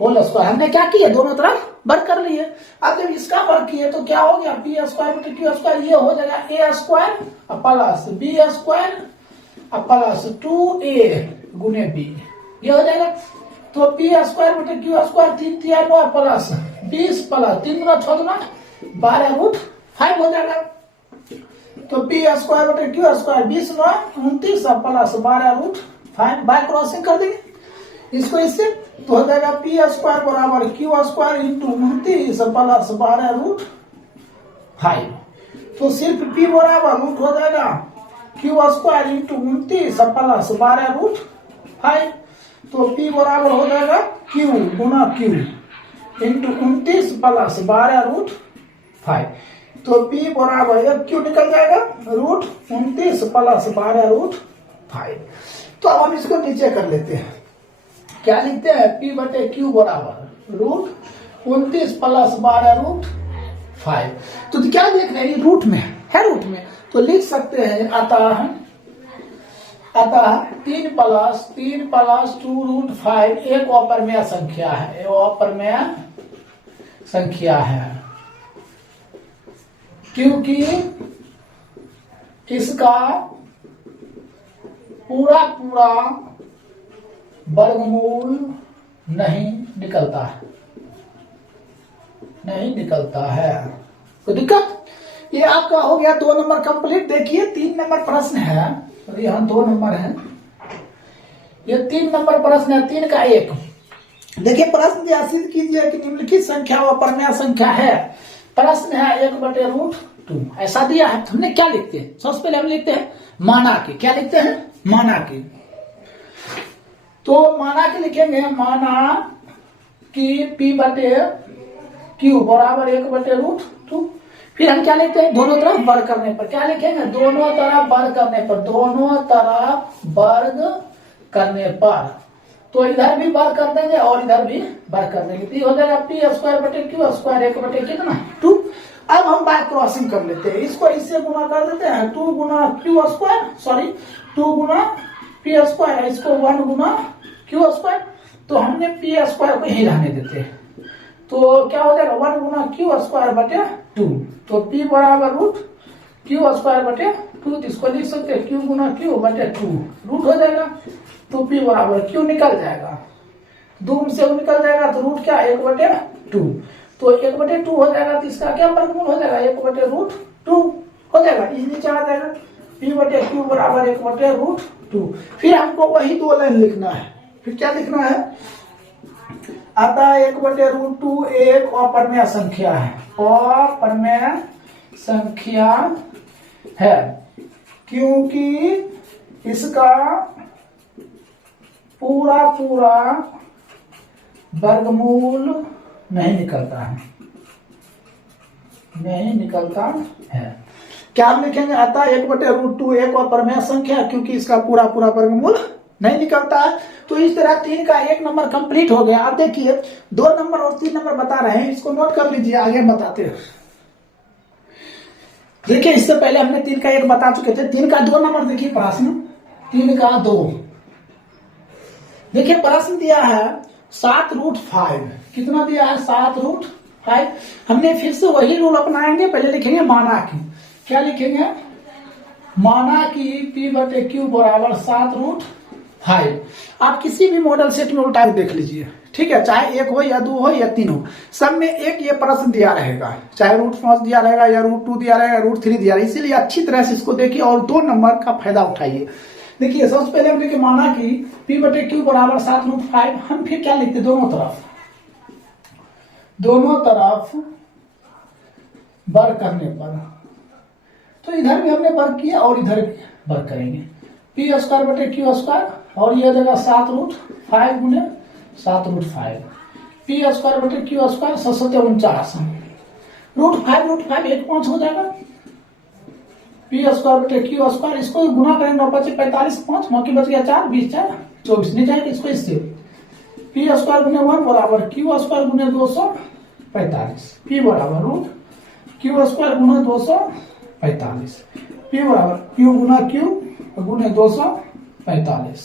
होल स्क्वायर। हमने क्या किया, दोनों तरफ वर्ग कर लिए। अब जब इसका वर्ग किए तो क्या हो गया, P²/Q², ये हो जाएगा A² plus B² plus 2A गुने B, ये हो जाएगा। तो P²/Q² 3 × 9 प्लस 20 प्लस 3 × 6 = 12√5 हो जाएगा। तो P²/Q² 20 × 29 प्लस 12√5 बाय क्रॉसिंग कर देंगे इसको इससे। तो हो जाएगा P² बराबर Q² × 29 प्लस 12√5। तो सिर्फ P बराबर रूट हो जाएगा Q² × 29 प्लस 12√5। तो P बराबर हो जाएगा Q गुना Q इंटू 29 प्लस 12√5। तो P बराबर Q निकल जाएगा √29 प्लस 12√5। तो अब हम इसको नीचे कर लेते हैं। क्या लिखते हैं, P/Q बराबर √29 प्लस 12√5। तो क्या देख रहे हैं, रूट में है, रूट में। तो लिख सकते हैं अतः 3 + 2√5 एक अपरमेय संख्या है, क्योंकि इसका पूरा वर्गमूल नहीं निकलता है। तो दिक्कत, ये आपका हो गया 2 नंबर कंप्लीट। देखिए 3 नंबर प्रश्न है, तो यहाँ 2 नंबर है, ये 3 नंबर प्रश्न है, 3 का 1। देखिए प्रश्न दिया, सिद्ध कीजिए कि निम्नलिखित संख्या अपरमेय संख्या है। प्रश्न है 1/√2 ऐसा दिया है। हमने क्या लिखते हैं, सबसे पहले हम लिखते हैं माना कि। क्या लिखते हैं, माना कि। तो माना कि लिखेंगे, माना कि P/Q बराबर 1/√2। फिर हम क्या लिखते हैं, दोनों तरफ वर्ग करने पर। क्या लिखेंगे, दोनों तरफ वर्ग करने पर। तो इधर भी वर्ग कर देंगे और इधर भी वर्ग कर देंगे। तो हो जाएगा P² / Q² 1 बटे कितना 2। अब हम बाय क्रॉसिंग कर लेते हैं, इसको इससे गुना कर देते हैं, 2 गुना क्यू स्क्वायर, सॉरी 2 गुना पी स्क्वायर, इसको 1 गुना क्यू स्क्वायर, तो हमने पी स्क्वायर को ही रहने देते हैं, तो क्या हो जाएगा 1 गुना क्यू स्क्वायर बटे 2, तो पी बराबर रूट क्यू स्क्वायर बटे 2, इसको लिख सकते हैं क्यू गुना क्यू बटे 2, रूट हो जाएगा, तो पी बराबर क्यू निकल जाएगा, 2 से निकल जाएगा, तो रूट क्या 1 बटे 2, तो 1 बटे 2 हो जाएगा, तो इसका क्या वर्गमूल हो जाएगा 1 बटे रूट 2 हो जाएगा, ये नीचे आ जाएगा, पी बटे क्यू बराबर 1 बटे रूट 2। फिर हमको वही 2 लाइन लिखना है, फिर क्या लिखना है, अतः 1 बटे रूट 2 एक अपरिमेय संख्या है, अपरिमेय संख्या है, क्योंकि इसका पूरा वर्गमूल नहीं निकलता है, क्या हम लिखेंगे, अतः 1 बटे रूट 2 एक अपरिमेय संख्या, क्योंकि इसका पूरा वर्गमूल नहीं निकलता है। तो इस तरह 3 का 1 नंबर कंप्लीट हो गया। अब देखिए 2 नंबर और 3 नंबर बता रहे हैं, इसको नोट कर लीजिए, आगे बताते हैं। देखिए इससे पहले हमने 3 का 1 बता चुके थे, 3 का 2 नंबर देखिए प्रश्न, 3 का 2 देखिए प्रश्न दिया है 7√5, कितना दिया है 7√5। हमने फिर से वही रूल अपनाएंगे, पहले लिखेंगे माना की, क्या लिखेंगे, माना की P बटे Q बराबर 7√5। आप किसी भी मॉडल सेट में उल्टा देख लीजिए, ठीक है, चाहे 1 हो या 2 हो या 3 हो, सब में एक ये प्रश्न दिया रहेगा, चाहे √5 दिया रहेगा या √2 दिया रहेगा, √3 दिया रहेगा, इसीलिए अच्छी तरह से इसको देखिए और 2 नंबर का फायदा उठाइए। देखिए सबसे पहले हमने माना कि P बटे Q बराबर 7√5, हम फिर क्या लिखते, दोनों तरफ वर्ग करने पर, तो इधर भी हमने वर्ग किया और इधर भी वर्ग करेंगे, P स्क्वायर बटे Q स्क्वायर, और ये जगह 7√5 गुने 7√5, P स्क्वायर बटे Q स्क्वायर 749, √5 1 5 हो जाएगा, P स्क्वायर बटे Q स्क्वायर, इसको गुना करेंगे 9 5 45, 5 9 की बच गया 4, 20 4 24, नहीं जाएगा इसको इससे, P स्क्वायर गुने 1 बराबर Q स्क्वायर गुने 245, P बराबर रूट Q स्क्वायर गुना 245, P बराबर Q गुना Q गुने 245,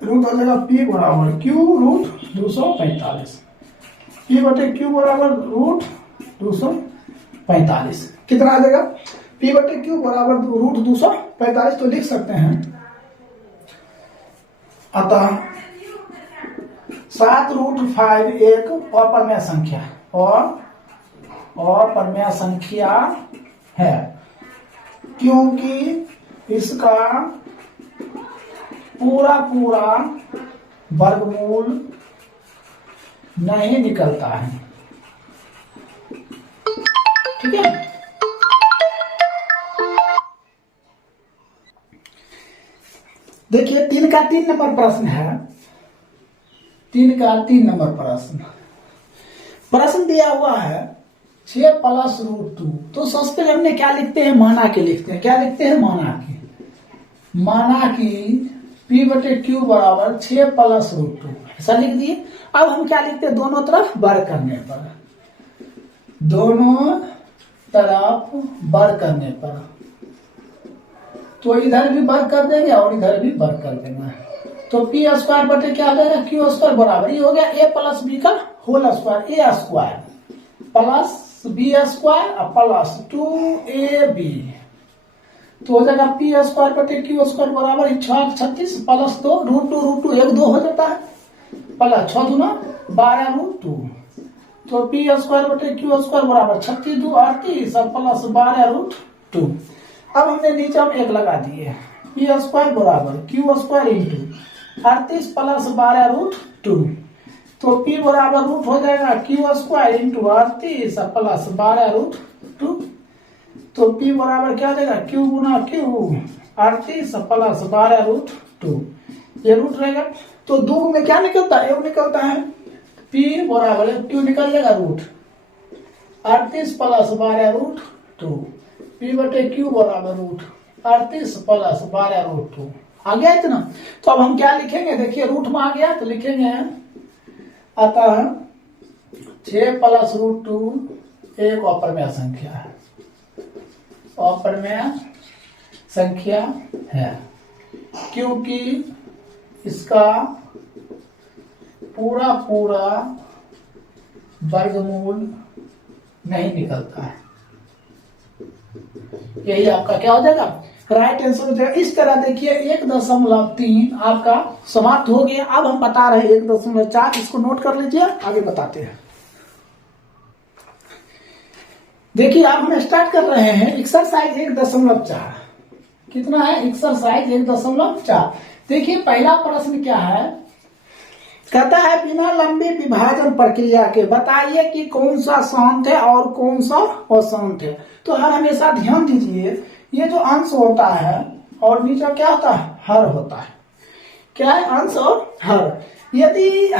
रूट हो जाएगा P बराबर Q रूट 245, P बटे Q बराबर रूट 245, कितना आ जाएगा, P बटे Q बराबर रूट 245, तो लिख सकते हैं, अतः 7√5 एक अपरिमेय संख्या और अपरिमेय संख्या है, क्योंकि इसका पूरा वर्गमूल नहीं निकलता है, ठीक है। देखिए 3 का 3 नंबर प्रश्न है, 3 का 3 नंबर प्रश्न दिया हुआ है 6 + √2, तो सबसे पहले हमने क्या लिखते हैं, माना के लिखते हैं, क्या लिखते हैं, माना की P बटे Q बराबर 6 + √2, ऐसा लिख दिए। अब हम क्या लिखते हैं, दोनों तरफ वर्ग करने पर, तो इधर भी वर्ग कर देंगे और इधर भी वर्ग कर देंगे, तो P स्क्वायर बटे क्या हो जाएगा, Q स्क्वायर बराबर, ये हो गया A + B का whole square, A square plus B square plus 2AB, तो हो जाएगा P स्क्वायर बटे Q स्क्वायर बराबर 6 36 प्लस 2 √2 1 2 हो जाता है, प्लस 6 दूना 12 √2, तो P स्क्वायर बटे Q स्क्वायर बराबर 36 2 38 प्लस 12 √2। अब हमने नीचे हम 1 लगा दिए, P स्क्वायर बराबर Q स्क्वायर इंटू 38 प्लस 12 √2, तो P बराबर रूट हो जाएगा Q स्क्वायर इंटू 38 प्लस 12 √2, तो P बराबर क्या हो जाएगा, Q गुना Q 38 प्लस 12 √2, ये रूट रहेगा, तो 2 में क्या निकलता है, एक निकलता है, P बराबर Q निकल जाएगा रूट 38 प्लस 12 √2, P बटे Q बराबर रूट 38 प्लस 12 √2, आ गया इतना। तो अब हम क्या लिखेंगे, देखिए रूट में आ गया तो लिखेंगे, अतः 6 + √2 एक अपरमेय संख्या है, अपरमेय संख्या है, क्योंकि इसका पूरा पूरा वर्गमूल नहीं निकलता है। यही आपका क्या हो जाएगा, राइट आंसर हो जाएगा। इस तरह देखिए 1.3 आपका समाप्त हो गया। अब हम बता रहे हैं 1.4, इसको नोट कर लीजिए, आगे बताते हैं। देखिए अब हम स्टार्ट कर रहे हैं एक्सरसाइज 1.4। कितना है एक्सरसाइज 1.4। देखिए पहला प्रश्न क्या है, कहता है बिना लंबी विभाजन प्रक्रिया के बताइए कि कौन सा शांत है और कौन सा अशांत है। तो हर हमेशा ध्यान दीजिए, ये जो अंश होता है और नीचे क्या होता है, हर होता है। क्या है, अंश और हर। यदि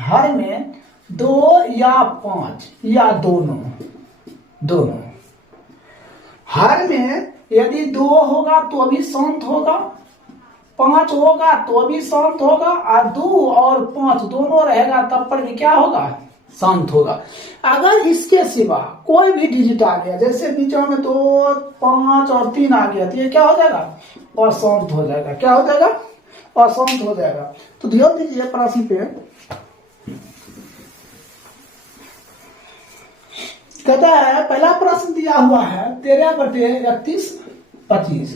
हर में 2 या 5 या दोनों हर में यदि 2 होगा तो भी शांत होगा, 5 होगा तो भी शांत होगा, और 2 और 5 दोनों रहेगा तब पर भी क्या होगा, शांत होगा। अगर इसके सिवा कोई भी डिजिट आ गया, जैसे बीचों में 2, 5 और 3 आ गया, तो ये क्या हो जाएगा, अशांत हो जाएगा। क्या हो जाएगा, अशांत हो जाएगा। तो ध्यान दीजिए प्रश्न पे, कहता है पहला प्रश्न दिया हुआ है 13/31 25।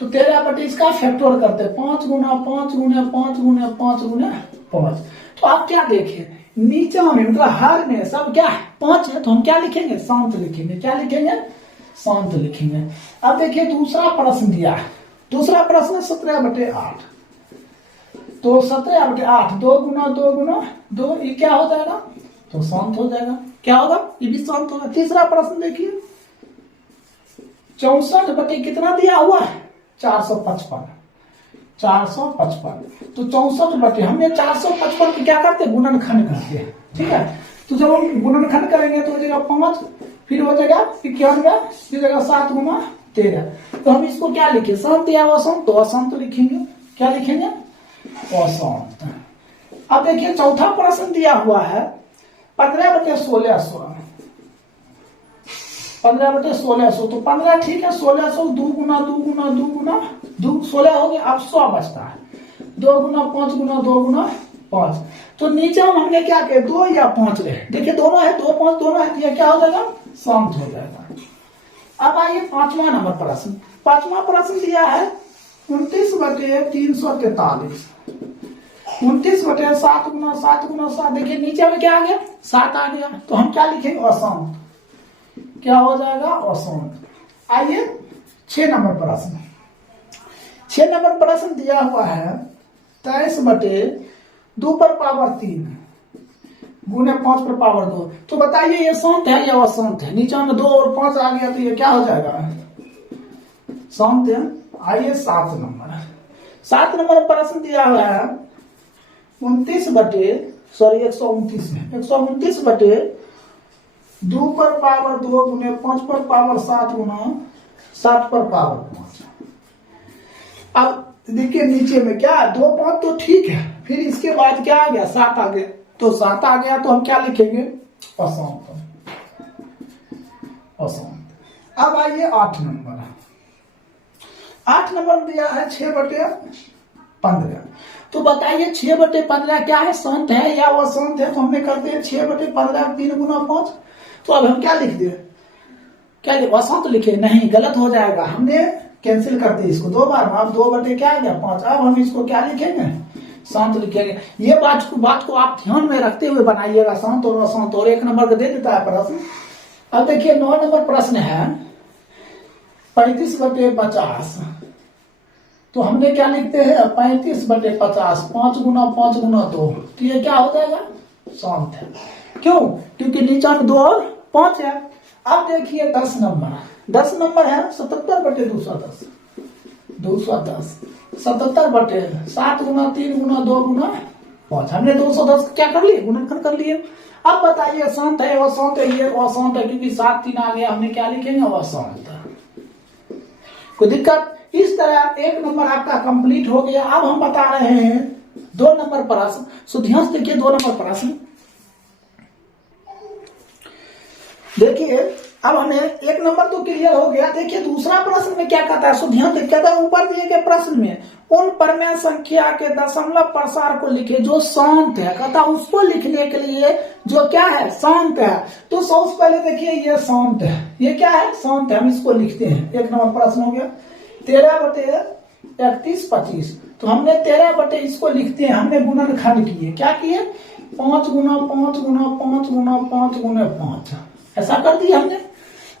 तो 13/25 का फैक्टर करते हैं 5 गुना 5 गुना 5 गुना 5 गुना 5। तो आप क्या देखें, नीचे में मतलब हर में सब क्या है, 5 है, तो हम क्या लिखेंगे, शांत लिखेंगे। क्या लिखेंगे, शांत लिखेंगे। अब देखिए दूसरा प्रश्न दिया है, दूसरा प्रश्न 17/8। तो 17/8 2 गुना 2 गुना 2, ये क्या हो जाएगा, तो शांत हो जाएगा। क्या होगा, ये भी शांत होगा। तीसरा प्रश्न देखिए 64 कितना दिया हुआ है, 455। 455 तो 64 हमने 455 को क्या करते, गुणनखंड करते हैं। ठीक है, तो जब हम गुणनखंड करेंगे तो हो जाएगा 5, फिर हो जाएगा 91, फिर जाएगा 7 गुना 13। तो हम इसको क्या लिखे, शांत या अशांत, तो अशांत लिखेंगे। क्या लिखेंगे, अशांत। अब देखिए चौथा प्रश्न दिया हुआ है 15/1600। 15/1600 तो 15 ठीक है, 1600 2 गुना 2 गुना 2 गुना 2 16 हो गया। अब 100 बचता है, 2 गुना 5 गुना 2 गुना 5। तो नीचे हमने क्या किया, 2 या 5 रहे, देखिए दोनों है, 2 5 दोनों है, ये क्या हो जाएगा, शांत हो जाएगा। अब आइए 5वां नंबर प्रश्न। 5वां प्रश्न दिया है 29/343। 29/7 गुना 7 गुना 7। देखिए नीचे में क्या आ गया, 7 आ गया, तो हम क्या लिखेंगे, अशांत। क्या हो जाएगा, अशांत। आइए 6 नंबर प्रश्न। 6 नंबर प्रश्न दिया हुआ है 23/2/3 गुने 5/2। तो बताइए ये शांत है या अशांत है। नीचे में 2 और 5 आ गया, तो ये क्या हो जाएगा, शांत है। आइए 7 नंबर। 7 नंबर प्रश्न दिया हुआ है 129/2 गुने 5/7 गुना 7/5। अब देखिए नीचे में क्या, 2 5 तो ठीक है, फिर इसके बाद क्या आ गया, 7 आ गया। तो 7 आ गया तो हम क्या लिखेंगे, अशांत। अशांत। अब आइए 8 नंबर। 8 नंबर दिया है 6/15। तो बताइए 6/15 क्या है, शांत है या अशांत है। तो हमने करते हैं 6/15 3 गुना 5। तो अब हम क्या लिख दे, क्या लिखे, अशांत लिखे, नहीं गलत हो जाएगा, हमने कैंसिल कर दिया इसको 2 बार। अब 2 क्या आ गया, 5। अब हम इसको क्या लिखेंगे, शांत लिखेंगे। ये बात को आप ध्यान में रखते हुए बनाइएगा, शांत और अशांत। और 1 नंबर का दे देता है प्रश्न। अब देखिए 9 नंबर प्रश्न है 35/50। तो हमने क्या लिखते हैं, 35/50 5 गुना 5 गुना 2। तो ये क्या हो जाएगा, शांत है। क्यों, क्योंकि नीचे में 2 और 5 है। अब देखिए 10 नंबर। 10 नंबर है 77/210। 210 77/7 गुना 3 गुना 2 गुना 5। हमने 210 क्या कर लिए, गुणनखंड कर लिए। अब बताइए शांत है अशांत है। ये अशांत है क्योंकि 7 3 आ गया, हमने क्या लिखेंगे, अशांत। कोई दिक्कत। इस तरह 1 नंबर आपका कंप्लीट हो गया। अब हम बता रहे हैं 2 नंबर प्रश्न। सो ध्यान से देखिए 2 नंबर प्रश्न। देखिए अब हमें एक नंबर तो क्लियर हो गया। देखिए दूसरा प्रश्न में क्या कहता है, सो ध्यान दें, कहता है ऊपर दिए गए प्रश्न में उन परमेय संख्या के दशमलव प्रसार को लिखे जो शांत है। कहता है उसको लिखने के लिए जो क्या है, शांत है। तो सबसे पहले देखिए ये शांत है, ये क्या है, शांत है। हम इसको लिखते हैं। एक नंबर प्रश्न हो गया 13/31/25। तो हमने 13 इसको लिखते हैं, हमने गुणनखंड किए, क्या किए, 5 गुना 5 गुना 5 गुना 5 गुना 5, ऐसा कर दिया हमने।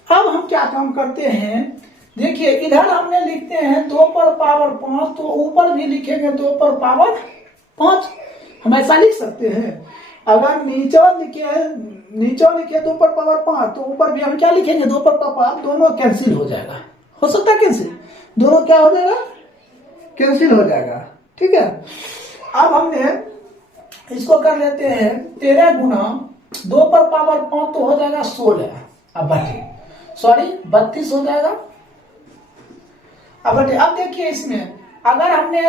अब हम क्या काम करते हैं, देखिए इधर हमने लिखते हैं 2 पर पावर 5, तो ऊपर भी लिखेंगे 2 पर पावर 5, हम ऐसा लिख सकते हैं। अगर नीचे लिखे 2 पर पावर 5, तो ऊपर भी हम क्या लिखेंगे 2 पर पावर, दोनों कैंसिल हो जाएगा। हो सकता है कैंसिल, दोनों क्या हो जाएगा, कैंसिल हो जाएगा। ठीक है, अब हमने इसको कर लेते हैं 13 गुना 2 पर पावर 5, तो हो जाएगा 16। अब बटे 32 हो जाएगा। अब देखिए इसमें अगर हमने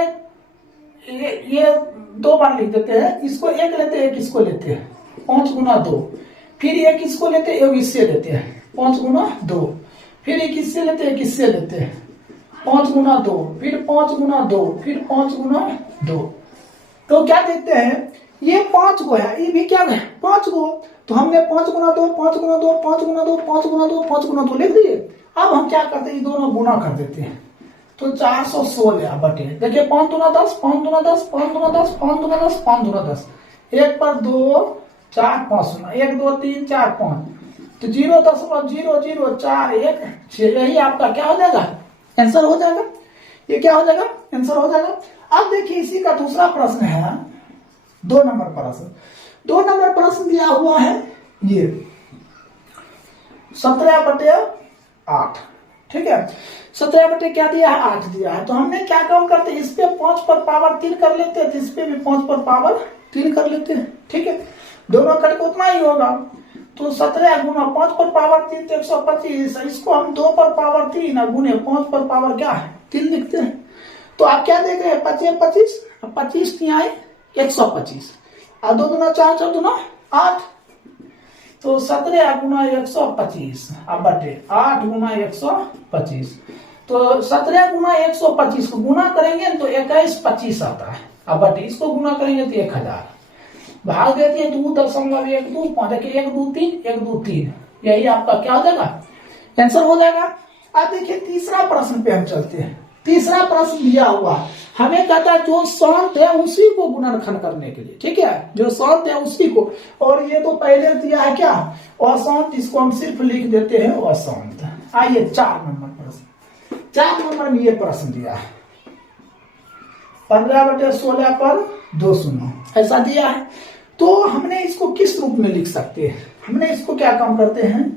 ये 2 बार लिख देते हैं, इसको एक लेते हैं, एक इसको लेते हैं, 5 गुना 2, फिर एक इसको लेते हैं, एक इससे लेते हैं, 5 गुना 2, फिर एक इससे लेते हैं, एक इससे लेते हैं, 5 गुना 2, फिर 5 गुना 2, फिर 5 गुना 2। तो क्या देखते हैं, ये 5 गो है, ये भी क्या है 5 गो। तो हमने 5 गुना 2 5 गुना 2 5 गुना 2 5 गुना 2 5 गुना 2 लिख दिए। अब हम क्या करते हैं, ये दोनों गुना कर देते हैं, तो 416 बटे, देखिए 5 दूना 10 5 दूना 10 5 दूना 10 5 दूना 10 5 दूना 10, 1 पर 2 4 5 1 2 3 4 5, तो 0.004 1 6, यही आपका क्या हो जाएगा, आंसर हो जाएगा। ये क्या हो जाएगा, आंसर हो जाएगा। अब देखिए इसी का दूसरा प्रश्न है 2 नंबर प्रश्न। 2 नंबर प्रश्न दिया हुआ है ये 17/8। ठीक है, 17 क्या दिया है, 8 दिया है। तो हमने क्या काम करते हैं, इस पे 5 पर पावर 3 कर लेते हैं, तो इस पे भी 5 पर पावर 3 कर लेते हैं। ठीक है, दोनों कट को उतना ही होगा। तो 17 गुना 5 पर पावर 3 तो 125, इसको हम 2 पर पावर 3 गुने 5 पर पावर क्या है 3 लिखते हैं। तो आप क्या देख रहे हैं, 25 25, अब 25 नहीं आए 125, और 2 दूना 4 4 दूना 8, तो 17 गुना 125 अब बटे 8 गुना 125, तो 17 गुना 125 को गुना करेंगे तो 2125 आता है। अब बटे इसको गुना करेंगे तो 1000, भाग देती है 2.125, देखिए 1 2 3 1 2 3, यही आपका क्या हो जाएगा, आंसर हो जाएगा। अब देखिए तीसरा प्रश्न पे हम चलते हैं। तीसरा प्रश्न दिया हुआ हमें कहता है जो शांत है उसी को गुणनखंड करने के लिए। ठीक है, जो शांत है उसी को, और ये तो पहले दिया है क्या, अशांत, इसको हम सिर्फ लिख देते हैं अशांत। आइए 4 नंबर प्रश्न, 4 नंबर में ये प्रश्न दिया है 15/16 पर 2 शून्य, ऐसा दिया है। तो हमने इसको किस रूप में लिख सकते हैं, हमने इसको क्या काम करते हैं,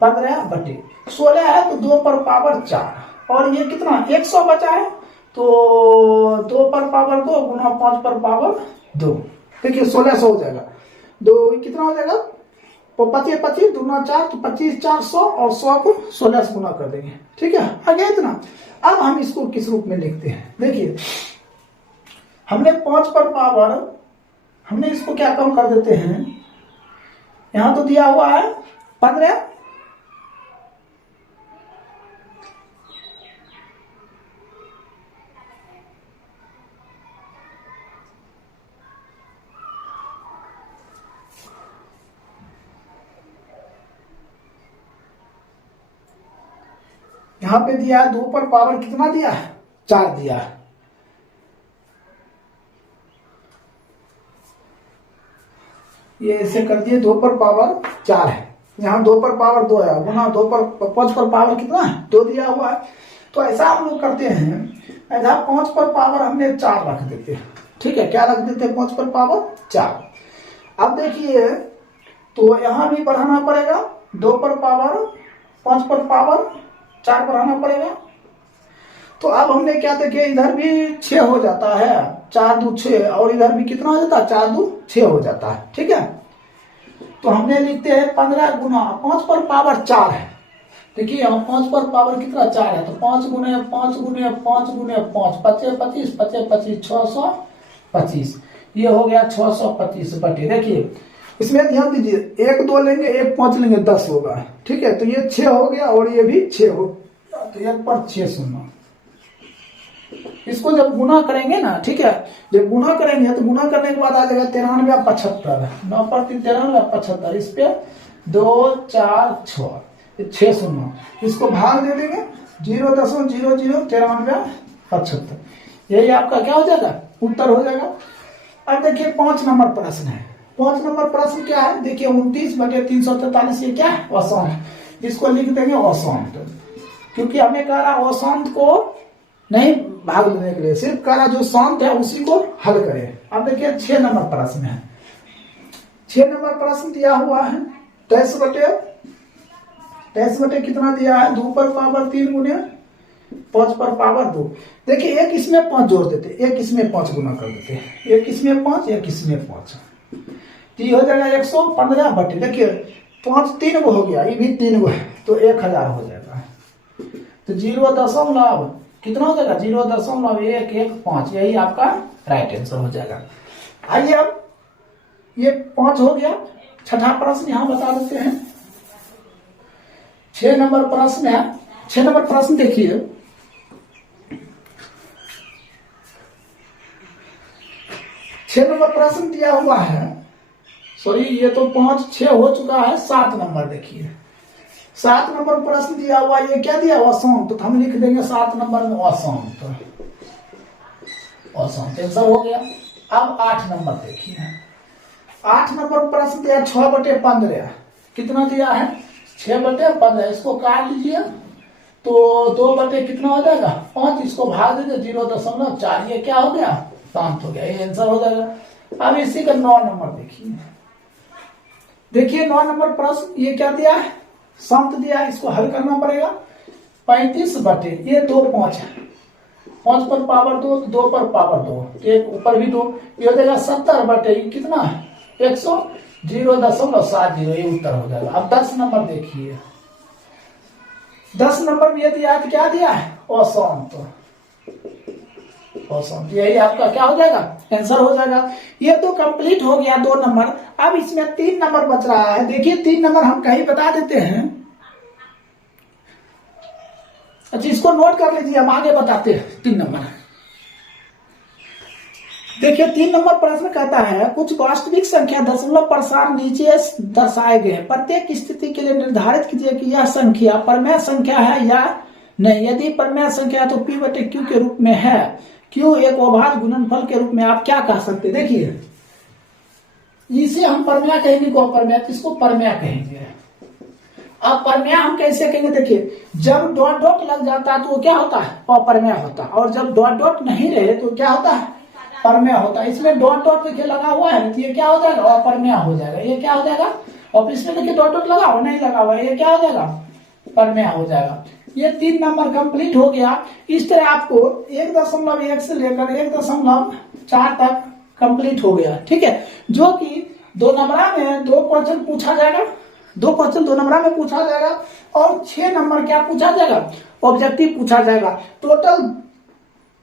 15/16 है तो 2 पर पावर 4, और ये कितना 100 बचा है, तो 2 पर पावर 2 गुना 5 पर पावर 2, देखिए 1600 हो जाएगा। 2 कितना हो जाएगा, 25 25 दूना 4, तो 25 400, और 100 को 16 से गुना कर देंगे। ठीक है, आगे इतना। अब हम इसको किस रूप में लिखते हैं, देखिए हमने 5 पर पावर, हमने इसको क्या कम कर देते हैं, यहां तो दिया हुआ है 15, यहां पे दिया है 2 पर पावर कितना दिया है, 4 दिया है। ये ऐसे कर दिए 2 पर पावर 4 है, यहाँ 2 पर पावर 2 है, गुना 2 पर 5 पर पावर कितना है 2 दिया हुआ है। तो ऐसा हम लोग करते हैं, ऐसा 5 पर पावर हमने 4 रख देते हैं। ठीक है, क्या रख देते हैं, 5 पर पावर 4। अब देखिए तो यहां भी बढ़ाना पड़ेगा, 2 पर पावर 5 पर पावर 4 बढ़ाना पड़ेगा। तो अब हमने क्या देखिए, इधर भी 6 हो जाता है, 4 2 6, और इधर भी कितना हो जाता है, 4 2 6 हो जाता है। ठीक है, तो हमने लिखते हैं 15 गुना 5 पर पावर 4 है, देखिए यहाँ 5 पर पावर कितना 4 है, तो 5 गुने 5 गुने 5 गुने 5, 25 25 25 25 625, ये हो गया 625 बटे, देखिए इसमें ध्यान दीजिए, 1 2 लेंगे, 1 5 लेंगे, 10 होगा। ठीक है, तो ये 6 हो गया और ये भी 6 हो गया, तो 1 पर 6 शून्य। इसको जब गुना करेंगे ना, ठीक है, जब गुना करेंगे तो गुना करने के बाद आ जाएगा 93 75, 9 पर 3 93 75, इस पे 2 4 6 6 शून्य, इसको भाग दे देंगे 0.0093 75, यही आपका क्या हो जाएगा, उत्तर हो जाएगा। अब देखिए 5 नंबर प्रश्न है। 5 नंबर प्रश्न क्या है, देखिए 29/343, ये क्या है, अशांत। इसको लिख देंगे अशांत, क्योंकि हमें कह रहा अशांत को नहीं भाग देने के लिए, सिर्फ कह रहा जो शांत है उसी को हल करें। अब देखिए 6 नंबर प्रश्न है। 6 नंबर प्रश्न दिया हुआ है 23 बटे कितना दिया है, 2 पर पावर 3 गुने 5 पर पावर 2। देखिए एक इसमें 5 जोड़ देते, एक इसमें 5 गुना कर देते, एक इसमें 5 एक इसमें 5, तो ये हो जाएगा 115 बटे, देखिए 5 3 गो हो गया, ये भी 3 गो है, तो 1000 हो जाएगा। तो 0. कितना हो जाएगा, 0.115, यही आपका राइट आंसर हो जाएगा। आइए अब ये 5 हो गया। छठा प्रश्न यहां बता देते हैं। 6 नंबर प्रश्न है। 6 नंबर प्रश्न देखिए, छह नंबर प्रश्न दिया हुआ है, सॉरी ये तो 5 6 हो चुका है। 7 नंबर देखिए, 7 नंबर प्रश्न दिया हुआ, ये क्या दिया, अशांत, तो हम लिख देंगे 7 नंबर में अशांत, अशांत आंसर हो गया। अब 8 नंबर देखिए, 8 नंबर प्रश्न दिया 6 बटे 15, कितना दिया है, 6 बटे 15, इसको काट लीजिए तो 2 बटे कितना हो जाएगा, 5, इसको भाग दीजिए 0.4, ये क्या हो गया, शांत हो गया, ये आंसर हो जाएगा। अब इसी का 9 नंबर देखिए, देखिए 9 नंबर प्रश्न ये क्या दिया है, शांत दिया है, इसको हल करना पड़ेगा। 35 बटे ये 2 5 है, 5 पर पावर 2, 2 पर पावर 2, एक ऊपर भी 2, ये हो जाएगा 70 बटे कितना है, 100, 0.70, ये उत्तर हो जाएगा। अब 10 नंबर देखिए, 10 नंबर में ये दिया है, क्या दिया है, अशांत, अशांत, यही आपका क्या हो जाएगा, आंसर हो जाएगा। ये तो कंप्लीट हो गया 2 नंबर। अब इसमें 3 नंबर बच रहा है। देखिए 3 नंबर हम कहीं बता देते हैं, अच्छा इसको नोट कर लीजिए, हम आगे बताते हैं। 3 नंबर देखिए, 3 नंबर प्रश्न कहता है, कुछ वास्तविक संख्या दशमलव प्रसार नीचे दर्शाए गए, प्रत्येक स्थिति के लिए निर्धारित कीजिए कि यह संख्या परमेय संख्या है या नहीं। यदि परमेय संख्या है तो P बटे Q के रूप में है, Q एक अभाज्य गुणनफल के रूप में आप क्या कह सकते हैं। देखिए इसे हम परमेय कहेंगे को अपरमेय, इसको परमेय कहेंगे। अब परमेय हम कैसे कहेंगे, देखिए जब डॉट डॉट लग जाता है तो वो क्या होता है, अपरमेय होता है, और जब डॉट डॉट नहीं रहे तो क्या होता है, परमेय होता है। इसमें डॉट डॉट देखिए लगा हुआ है तो ये क्या हो जाएगा, अपरमेय हो जाएगा, ये क्या हो जाएगा। और इसमें देखिए डॉट डॉट लगा हुआ नहीं लगा हुआ, ये क्या हो जाएगा, परमेय हो जाएगा। ये 3 नंबर कंप्लीट हो गया। इस तरह आपको 1.1 से लेकर 1.4 तक कंप्लीट हो गया, ठीक है। जो कि 2 नंबर में 2 क्वेश्चन पूछा जाएगा, 2 क्वेश्चन 2 नंबर में पूछा जाएगा, और 6 नंबर क्या पूछा जाएगा, ऑब्जेक्टिव पूछा जाएगा। टोटल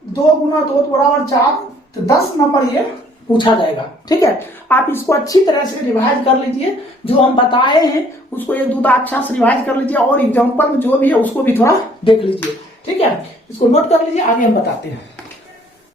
2 गुना 2 बराबर 4, तो 10 नंबर ये पूछा जाएगा, ठीक है। आप इसको अच्छी तरह से रिवाइज कर लीजिए, जो हम बताए हैं उसको 1-2 बार अच्छा से रिवाइज कर लीजिए, और एग्जाम्पल में जो भी है उसको भी थोड़ा देख लीजिए, ठीक है। इसको नोट कर लीजिए, आगे हम बताते हैं।